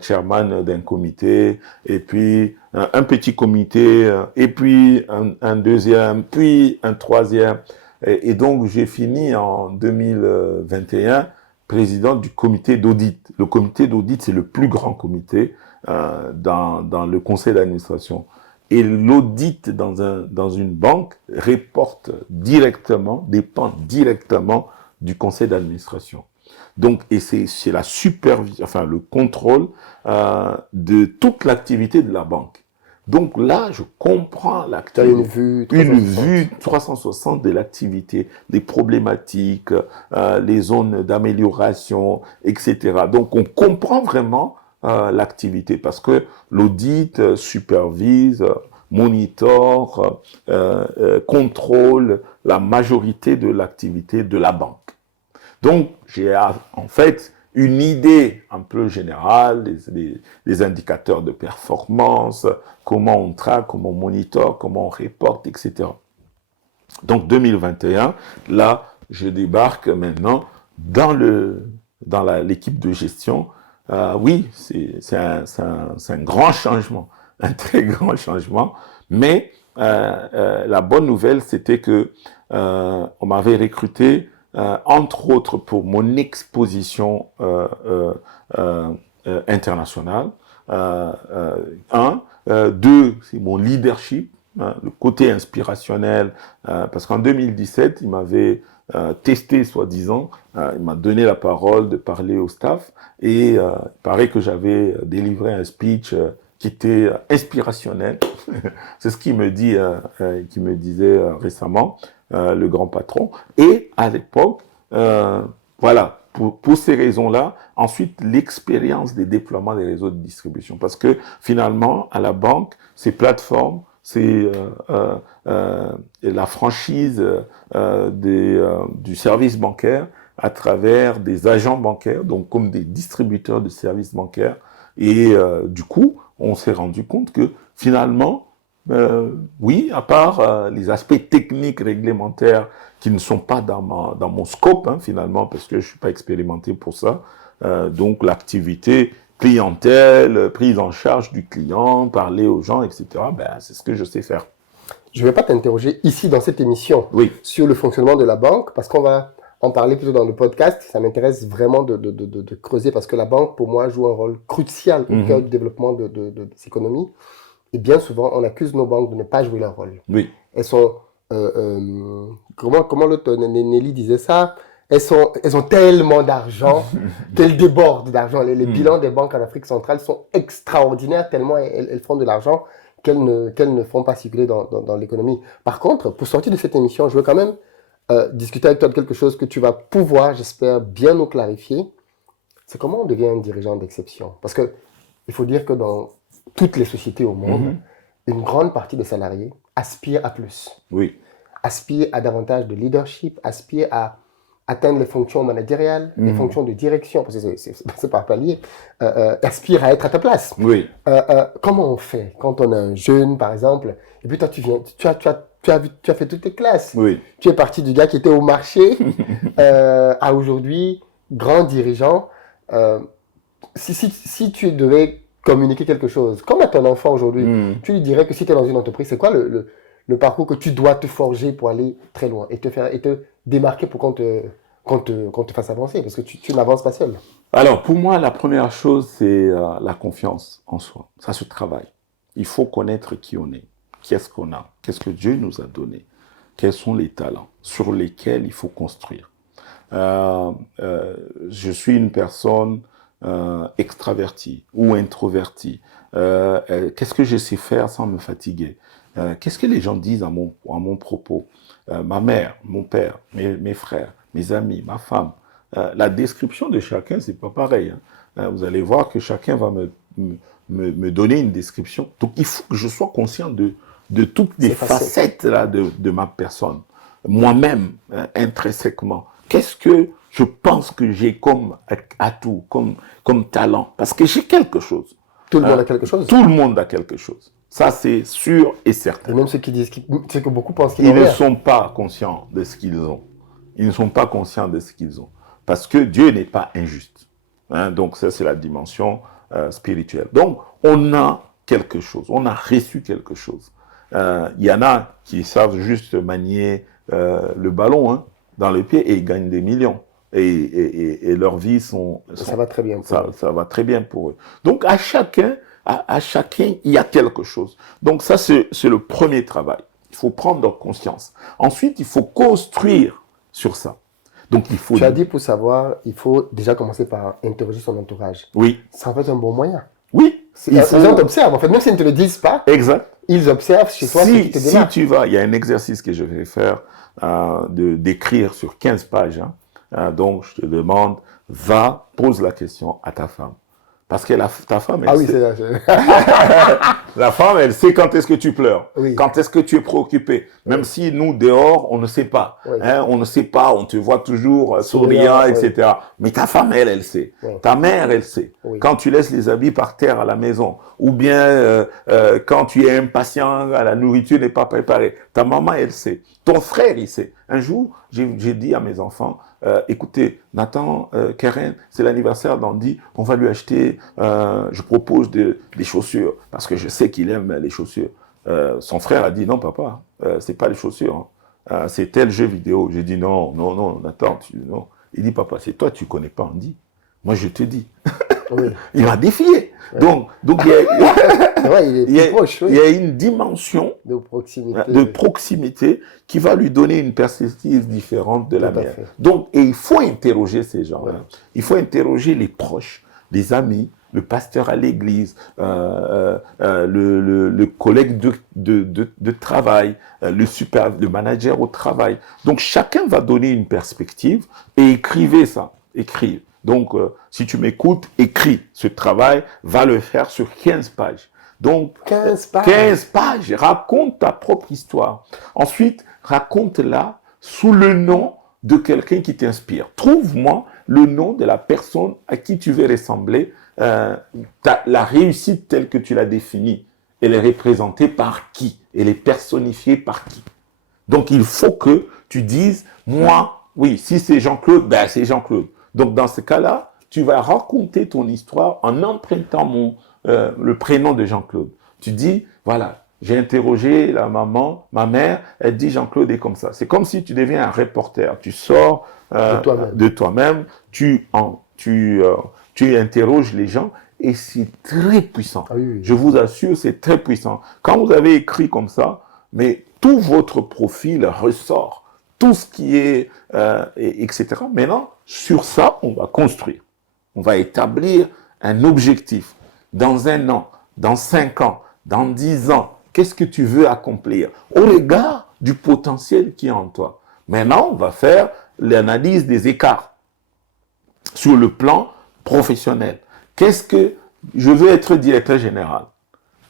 chairman d'un comité, et puis un petit comité, et puis un deuxième, puis un troisième. Et donc, j'ai fini en 2021 président du comité d'audit. Le comité d'audit, c'est le plus grand comité dans le conseil d'administration. Et l'audit dans une banque dépend directement du conseil d'administration. Donc, et c'est la supervision, enfin le contrôle de toute l'activité de la banque. Donc là, je comprends l'activité. Tu as une vue 360 de l'activité, les problématiques, les zones d'amélioration, etc. Donc, on comprend vraiment l'activité parce que l'audit supervise, monitore, contrôle la majorité de l'activité de la banque. Donc, j'ai en fait une idée un peu générale des indicateurs de performance, comment on traque, comment on monitore, comment on reporte, etc. Donc 2021, là, je débarque maintenant dans l'équipe de gestion. Oui, c'est un grand changement, un très grand changement, mais la bonne nouvelle, c'était que on m'avait recruté entre autres pour mon exposition internationale. Deux, c'est mon leadership, le côté inspirationnel, parce qu'en 2017, il m'avait testé, soi-disant, il m'a donné la parole de parler au staff, et il paraît que j'avais délivré un speech qui était inspirationnel. C'est ce qu'il me disait récemment, le grand patron. Et à l'époque, voilà, pour ces raisons-là, ensuite l'expérience des déploiements des réseaux de distribution. Parce que finalement, à la banque, ces plateformes, c'est la franchise du service bancaire à travers des agents bancaires, donc comme des distributeurs de services bancaires. Et du coup, on s'est rendu compte que finalement, oui, à part les aspects techniques réglementaires qui ne sont pas dans mon scope, finalement, parce que je suis pas expérimenté pour ça, donc l'activité clientèle, prise en charge du client, parler aux gens, etc., c'est ce que je sais faire. Je ne vais pas t'interroger ici dans cette émission sur le fonctionnement de la banque, parce qu'on va en parler plutôt dans le podcast. Ça m'intéresse vraiment de creuser, parce que la banque, pour moi, joue un rôle crucial au cœur du développement de ces économies. Et bien souvent, on accuse nos banques de ne pas jouer leur rôle. Oui. Elles sont, comment l'autre Nelly disait ça, elles ont tellement d'argent qu'elles débordent d'argent. Les bilans des banques en Afrique centrale sont extraordinaires, tellement elles font de l'argent qu'elles ne font pas circuler dans l'économie. Par contre, pour sortir de cette émission, je veux quand même discuter avec toi de quelque chose que tu vas pouvoir, j'espère, bien nous clarifier. C'est comment on devient un dirigeant d'exception. Parce que il faut dire que dans toutes les sociétés au monde, une grande partie des salariés aspirent à plus. Oui. Aspirent à davantage de leadership, aspirent à atteindre les fonctions managériales, les fonctions de direction, parce que c'est par palier, aspirent à être à ta place. Oui. Comment on fait quand on est un jeune, par exemple, et puis toi, tu as fait toutes tes classes. Oui. Tu es parti du gars qui était au marché à aujourd'hui, grand dirigeant. Si tu devais communiquer quelque chose, comme à ton enfant aujourd'hui, tu lui dirais que si tu es dans une entreprise, c'est quoi le parcours que tu dois te forger pour aller très loin et te démarquer pour qu'on te fasse avancer, parce que tu n'avances pas seul. Alors, pour moi, la première chose, c'est la confiance en soi. Ça se travaille. Il faut connaître qui on est, qu'est-ce qu'on a, qu'est-ce que Dieu nous a donné, quels sont les talents sur lesquels il faut construire. Je suis une personne extravertie ou introvertie. Qu'est-ce que je sais faire sans me fatiguer? Qu'est-ce que les gens disent à mon propos? Ma mère, mon père, mes frères, mes amis, ma femme. La description de chacun, c'est pas pareil. Hein. Vous allez voir que chacun va me donner une description. Donc, il faut que je sois conscient de toutes les facettes là, de ma personne. Moi-même, intrinsèquement. Qu'est-ce que je pense que j'ai comme atout, comme talent? Parce que j'ai quelque chose. Tout le monde a quelque chose. Tout le monde a quelque chose. Ça, c'est sûr et certain. Et même ceux qui disent, c'est que beaucoup pensent qu'ils Ils ne sont pas conscients de ce qu'ils ont. Ils ne sont pas conscients de ce qu'ils ont. Parce que Dieu n'est pas injuste. Hein, donc ça, c'est la dimension spirituelle. Donc, on a quelque chose. On a reçu quelque chose. Il y en a qui savent juste manier le ballon dans les pieds et ils gagnent des millions. Et leurs vies ça va très bien pour eux. Ça va très bien pour eux. Donc, à chacun, il y a quelque chose. Donc, ça, c'est le premier travail. Il faut prendre conscience. Ensuite, il faut construire sur ça. Donc, il faut... Tu as dit pour savoir, il faut déjà commencer par interroger son entourage. Oui. C'est en fait un bon moyen. Oui. Les gens t'observent. En fait, même s'ils ne te le disent pas, exact. Ils observent chez toi ce qui te démarque. Si tu vas, il y a un exercice que je vais faire d'écrire sur 15 pages. Donc, je te demande, pose la question à ta femme. Parce que ta femme, elle oui, sait. c'est ça. La femme, elle sait quand est-ce que tu pleures, Oui. quand est-ce que tu es préoccupé. Même si nous, dehors, on ne sait pas. Oui. On ne sait pas, on te voit toujours souriant, etc. Oui. Mais ta femme, elle sait. Oui. Ta mère, elle sait. Oui. Quand tu laisses les habits par terre à la maison, ou bien quand tu es impatient, la nourriture n'est pas préparée, ta maman, elle sait. Ton frère, il sait. Un jour, j'ai dit à mes enfants, écoutez, Nathan, Karen, c'est l'anniversaire d'Andy, on va lui acheter, je propose des chaussures, parce que je sais qu'il aime les chaussures. Son frère a dit, non papa, c'est pas les chaussures, c'est tel jeu vidéo. J'ai dit, non, Nathan, non. Il dit, papa, c'est toi, tu connais pas Andy. Moi, je te dis. Oui. Il m'a défié. Ouais. Donc il y a une dimension de proximité qui va lui donner une perspective différente de la mienne. Donc, et il faut interroger ces gens-là. Ouais. Il faut interroger les proches, les amis, le pasteur à l'église, le collègue de travail, le manager au travail. Donc, chacun va donner une perspective et écrivez ça. Écrivez. Donc, si tu m'écoutes, écris. Ce travail va le faire sur 15 pages. Donc, 15 pages. 15 pages. Raconte ta propre histoire. Ensuite, raconte-la sous le nom de quelqu'un qui t'inspire. Trouve-moi le nom de la personne à qui tu veux ressembler. La réussite telle que tu l'as définie, elle est représentée par qui? Elle est personnifiée par qui? Donc, il faut que tu dises, moi, oui, si c'est Jean-Claude, ben c'est Jean-Claude. Donc, dans ce cas-là, tu vas raconter ton histoire en empruntant le prénom de Jean-Claude. Tu dis, voilà, j'ai interrogé la maman, ma mère, elle dit Jean-Claude est comme ça. C'est comme si tu deviens un reporter. Tu sors de toi-même, tu interroges les gens et c'est très puissant. Ah oui. Je vous assure, c'est très puissant. Quand vous avez écrit comme ça, mais tout votre profil ressort. Tout ce qui est, etc. Maintenant, sur ça, on va construire. On va établir un objectif. Dans 1 an, dans 5 ans, dans 10 ans, qu'est-ce que tu veux accomplir au regard du potentiel qui est en toi? Maintenant, on va faire l'analyse des écarts sur le plan professionnel. Qu'est-ce que je veux être directeur général?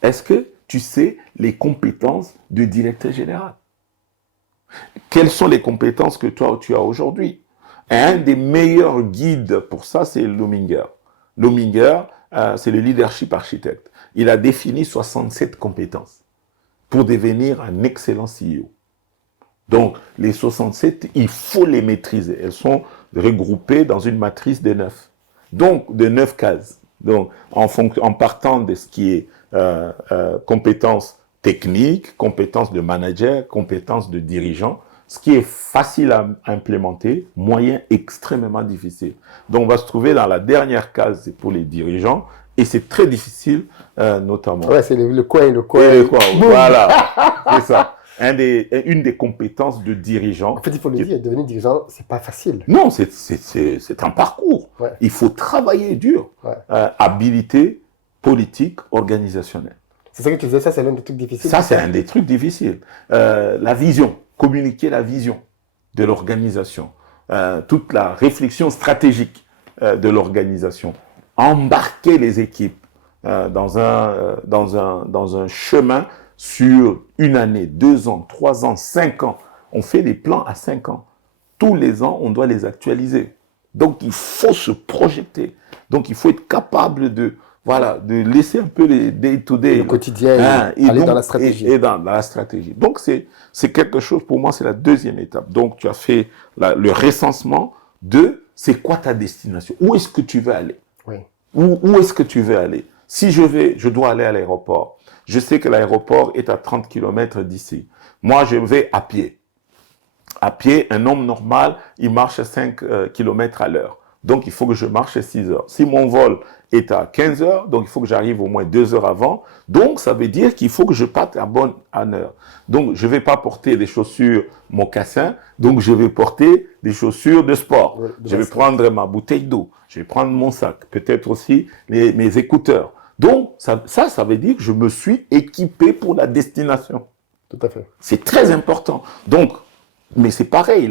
Est-ce que tu sais les compétences de directeur général? Quelles sont les compétences que toi, tu as aujourd'hui? Un des meilleurs guides pour ça, c'est Lominger. Lominger, c'est le leadership architecte. Il a défini 67 compétences pour devenir un excellent CEO. Donc, les 67, il faut les maîtriser. Elles sont regroupées dans une matrice de 9. Donc, de 9 cases. Donc, en partant de ce qui est compétences techniques, compétences de manager, compétences de dirigeant. Ce qui est facile à implémenter, moyen extrêmement difficile. Donc, on va se trouver dans la dernière case, c'est pour les dirigeants, et c'est très difficile, notamment. Ouais, c'est le coin. Et le coin, voilà, c'est ça. Une des compétences de dirigeant. En fait, il faut le dire, devenir dirigeant, c'est pas facile. Non, c'est un parcours. Ouais. Il faut travailler dur. Ouais. Habilité politique, organisationnelle. C'est ça que tu disais, ça c'est l'un des trucs difficiles. Ça, c'est un des trucs difficiles. La vision, communiquer la vision de l'organisation, toute la réflexion stratégique de l'organisation, embarquer les équipes dans un chemin sur une année, 2 ans, 3 ans, 5 ans. On fait des plans à 5 ans. Tous les ans, on doit les actualiser. Donc, il faut se projeter. Donc, il faut être capable de laisser un peu les day-to-day. Le quotidien, aller dans la stratégie. Et dans la stratégie. Donc, c'est quelque chose, pour moi, c'est la deuxième étape. Donc, tu as fait le recensement de c'est quoi ta destination? Où est-ce que tu veux aller? Oui. Où est-ce que tu veux aller? Si je dois aller à l'aéroport. Je sais que l'aéroport est à 30 km d'ici. Moi, je vais à pied. À pied, un homme normal, il marche à 5 km à l'heure. Donc, il faut que je marche à 6 heures. Si mon vol est à 15 heures, donc il faut que j'arrive au moins 2 heures avant. Donc, ça veut dire qu'il faut que je parte à bonne heure. Donc, je ne vais pas porter des chaussures mocassins. Donc, je vais porter des chaussures de sport. Ouais, je vais prendre ma bouteille d'eau. Je vais prendre mon sac. Peut-être aussi mes écouteurs. Donc, ça veut dire que je me suis équipé pour la destination. Tout à fait. C'est très important. Donc, mais c'est pareil,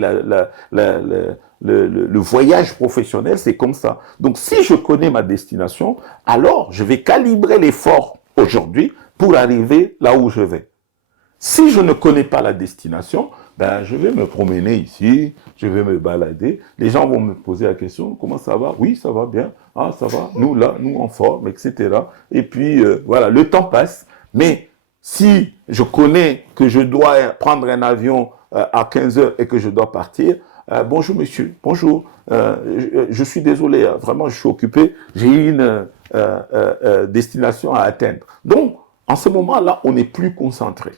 le voyage professionnel, c'est comme ça. Donc, si je connais ma destination, alors je vais calibrer l'effort aujourd'hui pour arriver là où je vais. Si je ne connais pas la destination, ben, je vais me promener ici, je vais me balader. Les gens vont me poser la question, comment ça va? Oui, ça va bien. Ah, ça va. Nous, là, nous en forme, etc. Et puis, voilà, le temps passe. Mais si je connais que je dois prendre un avion à 15 heures et que je dois partir, bonjour monsieur, bonjour, je suis désolé, vraiment je suis occupé, j'ai une destination à atteindre. Donc, en ce moment-là, on n'est plus concentré.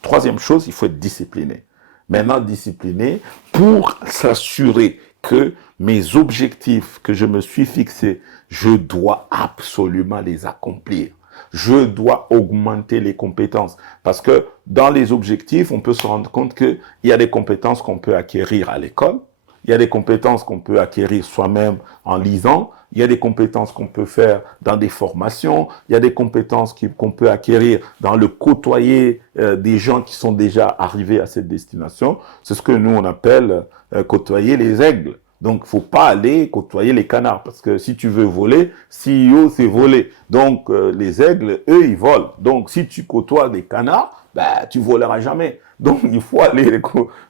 Troisième chose, il faut être discipliné. Maintenant, discipliné pour s'assurer que mes objectifs que je me suis fixés, je dois absolument les accomplir. Je dois augmenter les compétences. Parce que dans les objectifs, on peut se rendre compte qu'il y a des compétences qu'on peut acquérir à l'école, il y a des compétences qu'on peut acquérir soi-même en lisant, il y a des compétences qu'on peut faire dans des formations, il y a des compétences qu'on peut acquérir dans le côtoyer des gens qui sont déjà arrivés à cette destination. C'est ce que nous, on appelle côtoyer les aigles. Donc, il ne faut pas aller côtoyer les canards, parce que si tu veux voler, CEO, c'est voler. Donc, les aigles, eux, ils volent. Donc, si tu côtoies des canards, ben, tu voleras jamais. Donc, il faut aller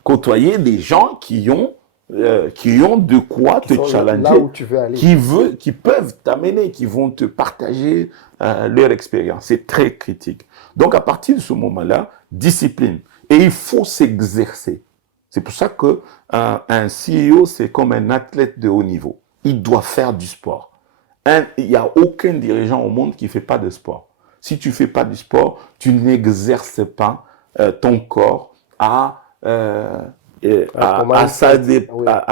côtoyer des gens qui ont de quoi te challenger, là où tu veux aller. qui peuvent t'amener, qui vont te partager leur expérience. C'est très critique. Donc, à partir de ce moment-là, discipline. Et il faut s'exercer. C'est pour ça que un CEO, c'est comme un athlète de haut niveau. Il doit faire du sport. Il n'y a aucun dirigeant au monde qui ne fait pas de sport. Si tu ne fais pas du sport, tu n'exerces pas ton corps à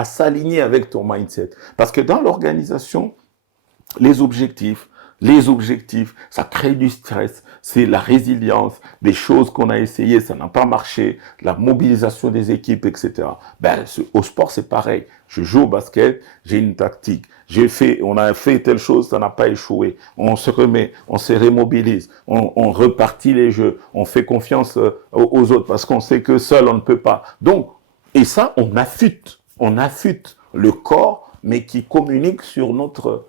s'aligner avec ton mindset. Parce que dans l'organisation, les objectifs, ça crée du stress, c'est la résilience, des choses qu'on a essayées, ça n'a pas marché, la mobilisation des équipes, etc. Ben, au sport, c'est pareil. Je joue au basket, j'ai une tactique. On a fait telle chose, ça n'a pas échoué. On se remet, on se remobilise, on repartit les jeux, on fait confiance aux autres parce qu'on sait que seul on ne peut pas. Donc, et ça, on affûte le corps, mais qui communique sur notre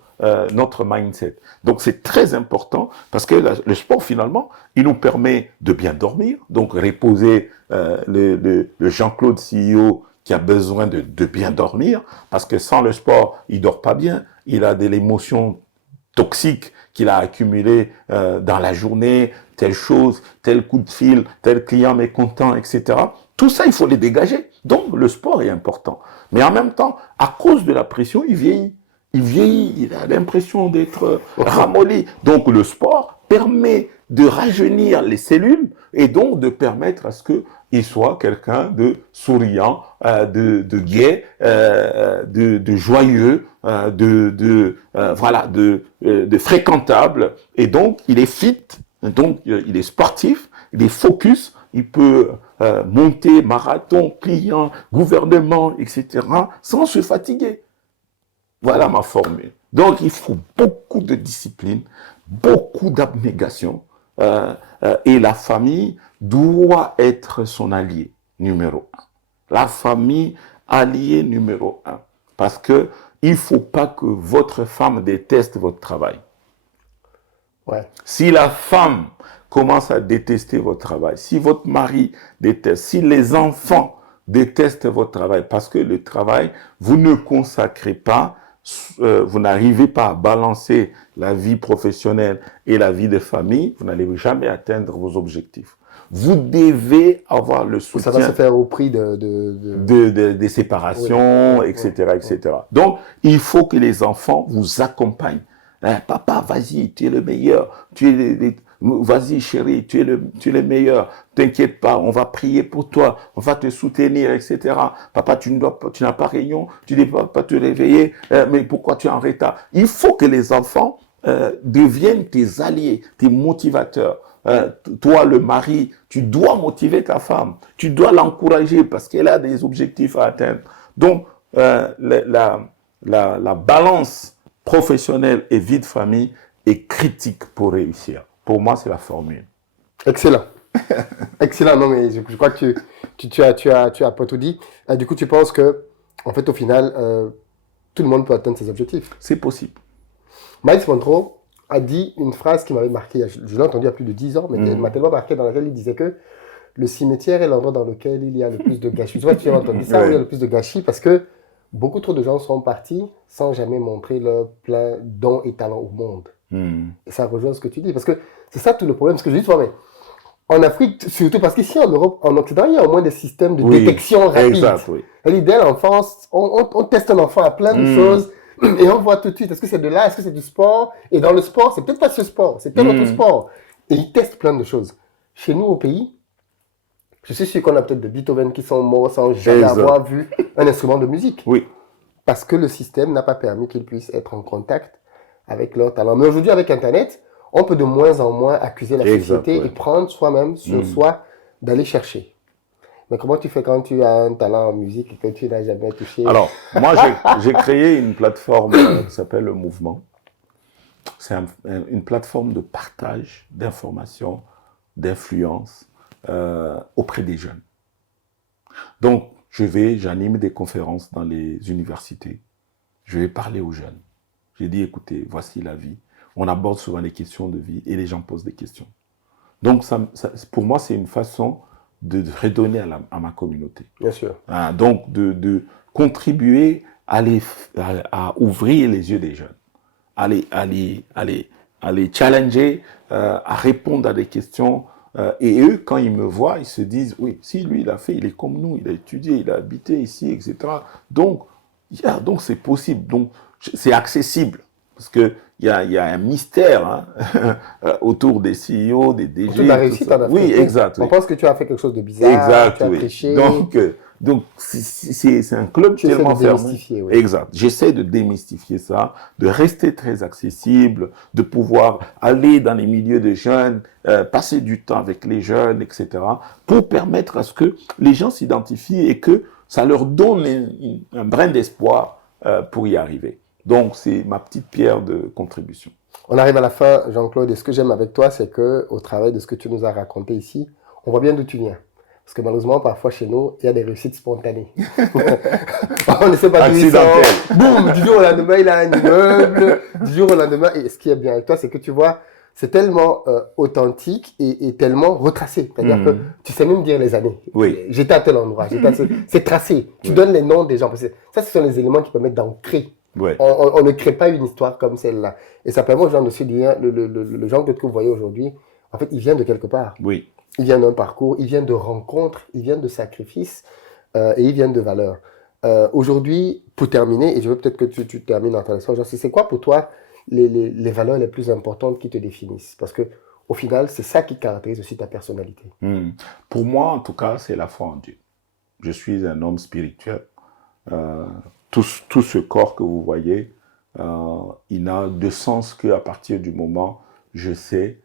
mindset. Donc, c'est très important parce que le sport, finalement, il nous permet de bien dormir. Donc, reposer le Jean-Claude CEO qui a besoin de bien dormir parce que sans le sport, il dort pas bien. Il a de l'émotion toxique qu'il a accumulé dans la journée, telle chose, tel coup de fil, tel client mécontent, etc. Tout ça, il faut les dégager. Donc, le sport est important. Mais en même temps, à cause de la pression, il vieillit. Il a l'impression d'être ramolli. Donc, le sport permet de rajeunir les cellules et donc de permettre à ce qu'il soit quelqu'un de souriant, de gai, de joyeux, de fréquentable, et donc il est fit, donc il est sportif, il est focus, il peut monter marathon, client, gouvernement, etc., sans se fatiguer. Voilà ma formule. Donc, il faut beaucoup de discipline, beaucoup d'abnégation, et la famille doit être son allié numéro un. La famille, allié numéro un. Parce que il faut pas que votre femme déteste votre travail. Ouais. Si la femme commence à détester votre travail, si votre mari déteste, si les enfants détestent votre travail, parce que le travail, vous ne consacrez pas, vous n'arrivez pas à balancer la vie professionnelle et la vie de famille, vous n'allez jamais atteindre vos objectifs. Vous devez avoir le soutien. Ça va se faire au prix des séparations, oui, etc., etc. Donc, il faut que les enfants vous accompagnent. Hein, papa, vas-y, tu es le meilleur. Vas-y, chérie, tu es le meilleur. T'inquiète pas, on va prier pour toi, on va te soutenir, etc. Papa, tu n'as pas réunion, tu ne dois pas te réveiller, mais pourquoi tu es en retard? Il faut que les enfants deviennent tes alliés, tes motivateurs. Toi, le mari, tu dois motiver ta femme, tu dois l'encourager parce qu'elle a des objectifs à atteindre. Donc, la balance professionnelle et vie de famille est critique pour réussir. Pour moi, c'est la formule. Excellent. Excellent. Non, mais je crois que tu as pas tout dit. Du coup, tu penses que, en fait, au final, tout le monde peut atteindre ses objectifs. C'est possible. Miles Monroe a dit une phrase qui m'avait marqué. Je l'ai entendue il y a plus de 10 ans, mais elle m'a tellement marqué, dans laquelle il disait que le cimetière est l'endroit dans lequel il y a le plus de gâchis. Tu vois, tu as entendu ça, où il y a le plus de gâchis, parce que beaucoup trop de gens sont partis sans jamais montrer leur plein dons et talents au monde. Et ça rejoint ce que tu dis, parce que c'est ça tout le problème. Ce que je dis, tu vois, mais en Afrique, surtout parce qu'ici en Europe, en Occident, il y a au moins des systèmes de détection rapide. Exact, oui. Dès l'enfance, on teste un enfant à plein de choses et on voit tout de suite, est-ce que c'est de là, est-ce que c'est du sport? Et dans le sport, c'est peut-être pas ce sport, c'est peut-être autre sport. Et ils testent plein de choses. Chez nous, au pays, je suis sûr qu'on a peut-être des Beethoven qui sont morts sans jamais avoir vu un instrument de musique. Oui. Parce que le système n'a pas permis qu'ils puissent être en contact avec leur talent. Mais aujourd'hui, avec Internet, on peut de moins en moins accuser la société et prendre soi-même sur soi d'aller chercher. Mais comment tu fais quand tu as un talent en musique et que tu n'as jamais touché? Alors, moi, j'ai créé une plateforme qui s'appelle Le Mouvement. C'est une plateforme de partage d'informations, d'influence auprès des jeunes. Donc, j'anime des conférences dans les universités. Je vais parler aux jeunes. J'ai dit, écoutez, voici la vie. On aborde souvent les questions de vie et les gens posent des questions. Donc, pour moi, c'est une façon de redonner à ma communauté. Bien sûr. Donc, de contribuer à ouvrir les yeux des jeunes, à les challenger, à répondre à des questions. Et eux, quand ils me voient, ils se disent, oui, si lui, il a fait, il est comme nous, il a étudié, il a habité ici, etc. Donc c'est possible. Donc, c'est accessible. Parce qu'il y a un mystère autour des CEO, des DG. Autour de la réussite en Afrique. Oui, exact. On pense que tu as fait quelque chose de bizarre, exact, tu as triché. Donc c'est un club tellement fermé. Oui. Exact. J'essaie de démystifier ça, de rester très accessible, de pouvoir aller dans les milieux de jeunes, passer du temps avec les jeunes, etc. pour permettre à ce que les gens s'identifient et que ça leur donne un brin d'espoir pour y arriver. Donc, c'est ma petite pierre de contribution. On arrive à la fin, Jean-Claude, et ce que j'aime avec toi, c'est qu'au travail de ce que tu nous as raconté ici, on voit bien d'où tu viens. Parce que malheureusement, parfois chez nous, il y a des réussites spontanées. On ne sait pas d'où ils sont. Boum, du jour au lendemain, il a un immeuble. Du jour au lendemain, et ce qui est bien avec toi, c'est que tu vois, c'est tellement authentique et tellement retracé. C'est-à-dire que tu sais même dire les années. Oui. J'étais à tel endroit, c'est tracé. Tu donnes les noms des gens. Parce que ça, ce sont les éléments qui permettent d'ancrer. Ouais. On ne crée pas une histoire comme celle-là. Et ça permet aux gens de se dire, le genre que vous voyez aujourd'hui, en fait, il vient de quelque part. Oui. Il vient d'un parcours, il vient de rencontres, il vient de sacrifices et il vient de valeurs. Aujourd'hui, pour terminer, et je veux peut-être que tu termines en train de c'est quoi pour toi les valeurs les plus importantes qui te définissent? Parce que au final, c'est ça qui caractérise aussi ta personnalité. Pour moi, en tout cas, c'est la foi en Dieu. Je suis un homme spirituel. Tout ce corps que vous voyez, il n'a de sens qu'à partir du moment où je sais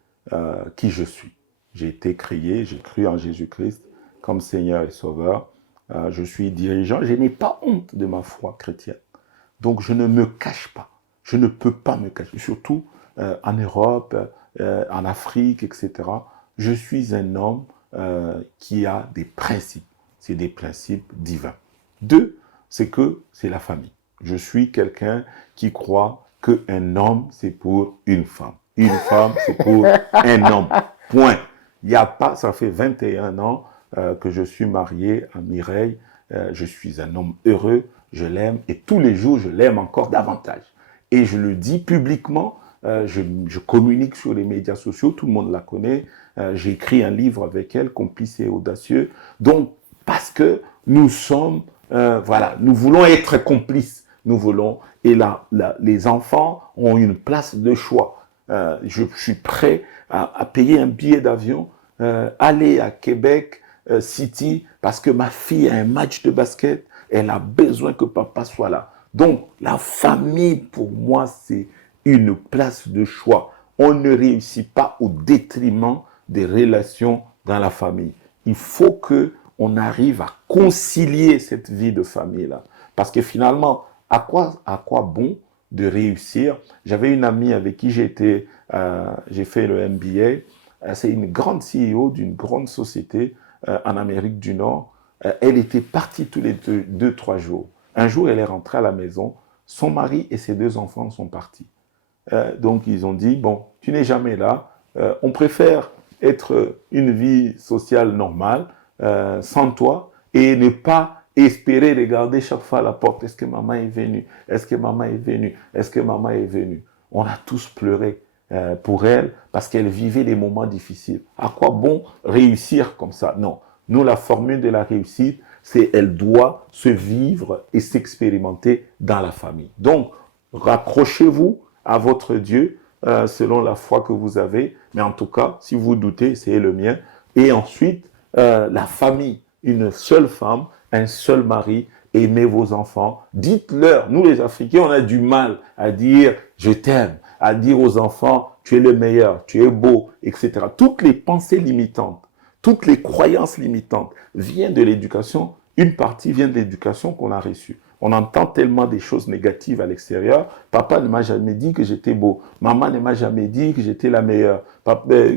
qui je suis. J'ai été créé, j'ai cru en Jésus-Christ comme Seigneur et Sauveur. Je suis dirigeant, je n'ai pas honte de ma foi chrétienne. Donc je ne me cache pas. Je ne peux pas me cacher, surtout en Europe, en Afrique, etc. Je suis un homme qui a des principes. C'est des principes divins. 2, c'est que c'est la famille. Je suis quelqu'un qui croit qu'un homme, c'est pour une femme. Une femme, c'est pour un homme. Point. Il n'y a pas, ça fait 21 ans que je suis marié à Mireille. Je suis un homme heureux, je l'aime et tous les jours, je l'aime encore davantage. Et je le dis publiquement, je communique sur les médias sociaux, tout le monde la connaît. J'ai écrit un livre avec elle, Complice et audacieux. Donc, parce que nous sommes, nous voulons être complices. Nous voulons, et les enfants ont une place de choix. Je suis prêt à payer un billet d'avion, aller à Québec City, parce que ma fille a un match de basket, elle a besoin que papa soit là. Donc, la famille, pour moi, c'est une place de choix. On ne réussit pas au détriment des relations dans la famille. Il faut qu'on arrive à concilier cette vie de famille-là. Parce que finalement, à quoi bon de réussir? J'avais une amie avec qui j'ai fait le MBA. C'est une grande CEO d'une grande société en Amérique du Nord. Elle était partie tous les 2-3 jours. Un jour, elle est rentrée à la maison. Son mari et ses 2 enfants sont partis. Donc, ils ont dit, bon, tu n'es jamais là. On préfère être une vie sociale normale sans toi et ne pas espérer regarder chaque fois à la porte. Est-ce que maman est venue? Est-ce que maman est venue? Est-ce que maman est venue? On a tous pleuré pour elle parce qu'elle vivait des moments difficiles. À quoi bon réussir comme ça? Non. Nous, la formule de la réussite, c'est elle doit se vivre et s'expérimenter dans la famille. Donc, raccrochez-vous à votre Dieu selon la foi que vous avez. Mais en tout cas, si vous doutez, c'est le mien. Et ensuite, la famille, une seule femme, un seul mari, aimez vos enfants. Dites-leur, nous les Africains, on a du mal à dire « je t'aime », à dire aux enfants « tu es le meilleur, tu es beau », etc. Toutes les pensées limitantes, toutes les croyances limitantes viennent de l'éducation. Une partie vient de l'éducation qu'on a reçue. On entend tellement des choses négatives à l'extérieur. Papa ne m'a jamais dit que j'étais beau. Maman ne m'a jamais dit que j'étais la meilleure.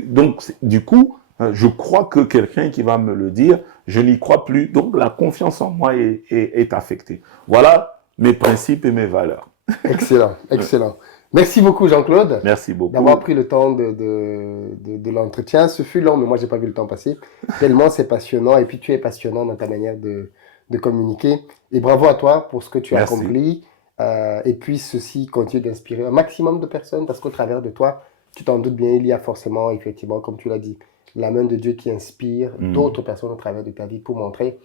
Donc, du coup, je crois que quelqu'un qui va me le dire, je n'y crois plus. Donc, la confiance en moi est affectée. Voilà mes principes et mes valeurs. Excellent, excellent. Merci beaucoup, Jean-Claude. Merci beaucoup. D'avoir pris le temps de l'entretien. Ce fut long, mais moi, j'ai pas vu le temps passer. Tellement c'est passionnant. Et puis, tu es passionnant dans ta manière de communiquer. Et bravo à toi pour ce que tu as accompli. Et puis, ceci continue d'inspirer un maximum de personnes parce qu'au travers de toi, tu t'en doutes bien, il y a forcément, effectivement, comme tu l'as dit, la main de Dieu qui inspire d'autres personnes au travers de ta vie pour montrer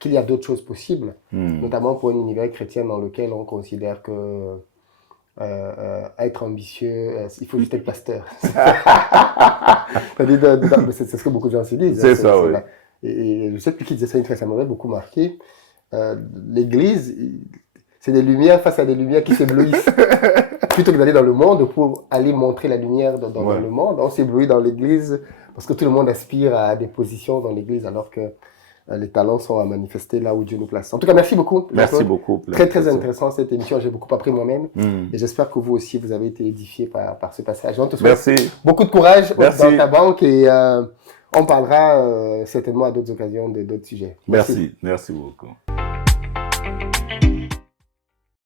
qu'il y a d'autres choses possibles, notamment pour un univers chrétien dans lequel on considère que être ambitieux, il faut juste être pasteur. C'est ce que beaucoup de gens se disent. C'est ça, oui. Et je sais que qui disait ça une fois, ça m'avait beaucoup marqué. L'Église, c'est des lumières face à des lumières qui s'éblouissent. Plutôt que d'aller dans le monde pour aller montrer la lumière dans le monde, on s'éblouit dans l'Église parce que tout le monde aspire à des positions dans l'Église alors que les talents sont à manifester là où Dieu nous place. En tout cas, merci beaucoup. Merci beaucoup. Très, très intéressant cette émission. J'ai beaucoup appris moi-même. Et j'espère que vous aussi, vous avez été édifiés par ce passage. On te souhaite beaucoup de courage dans ta banque et on parlera certainement à d'autres occasions de d'autres sujets. Merci beaucoup.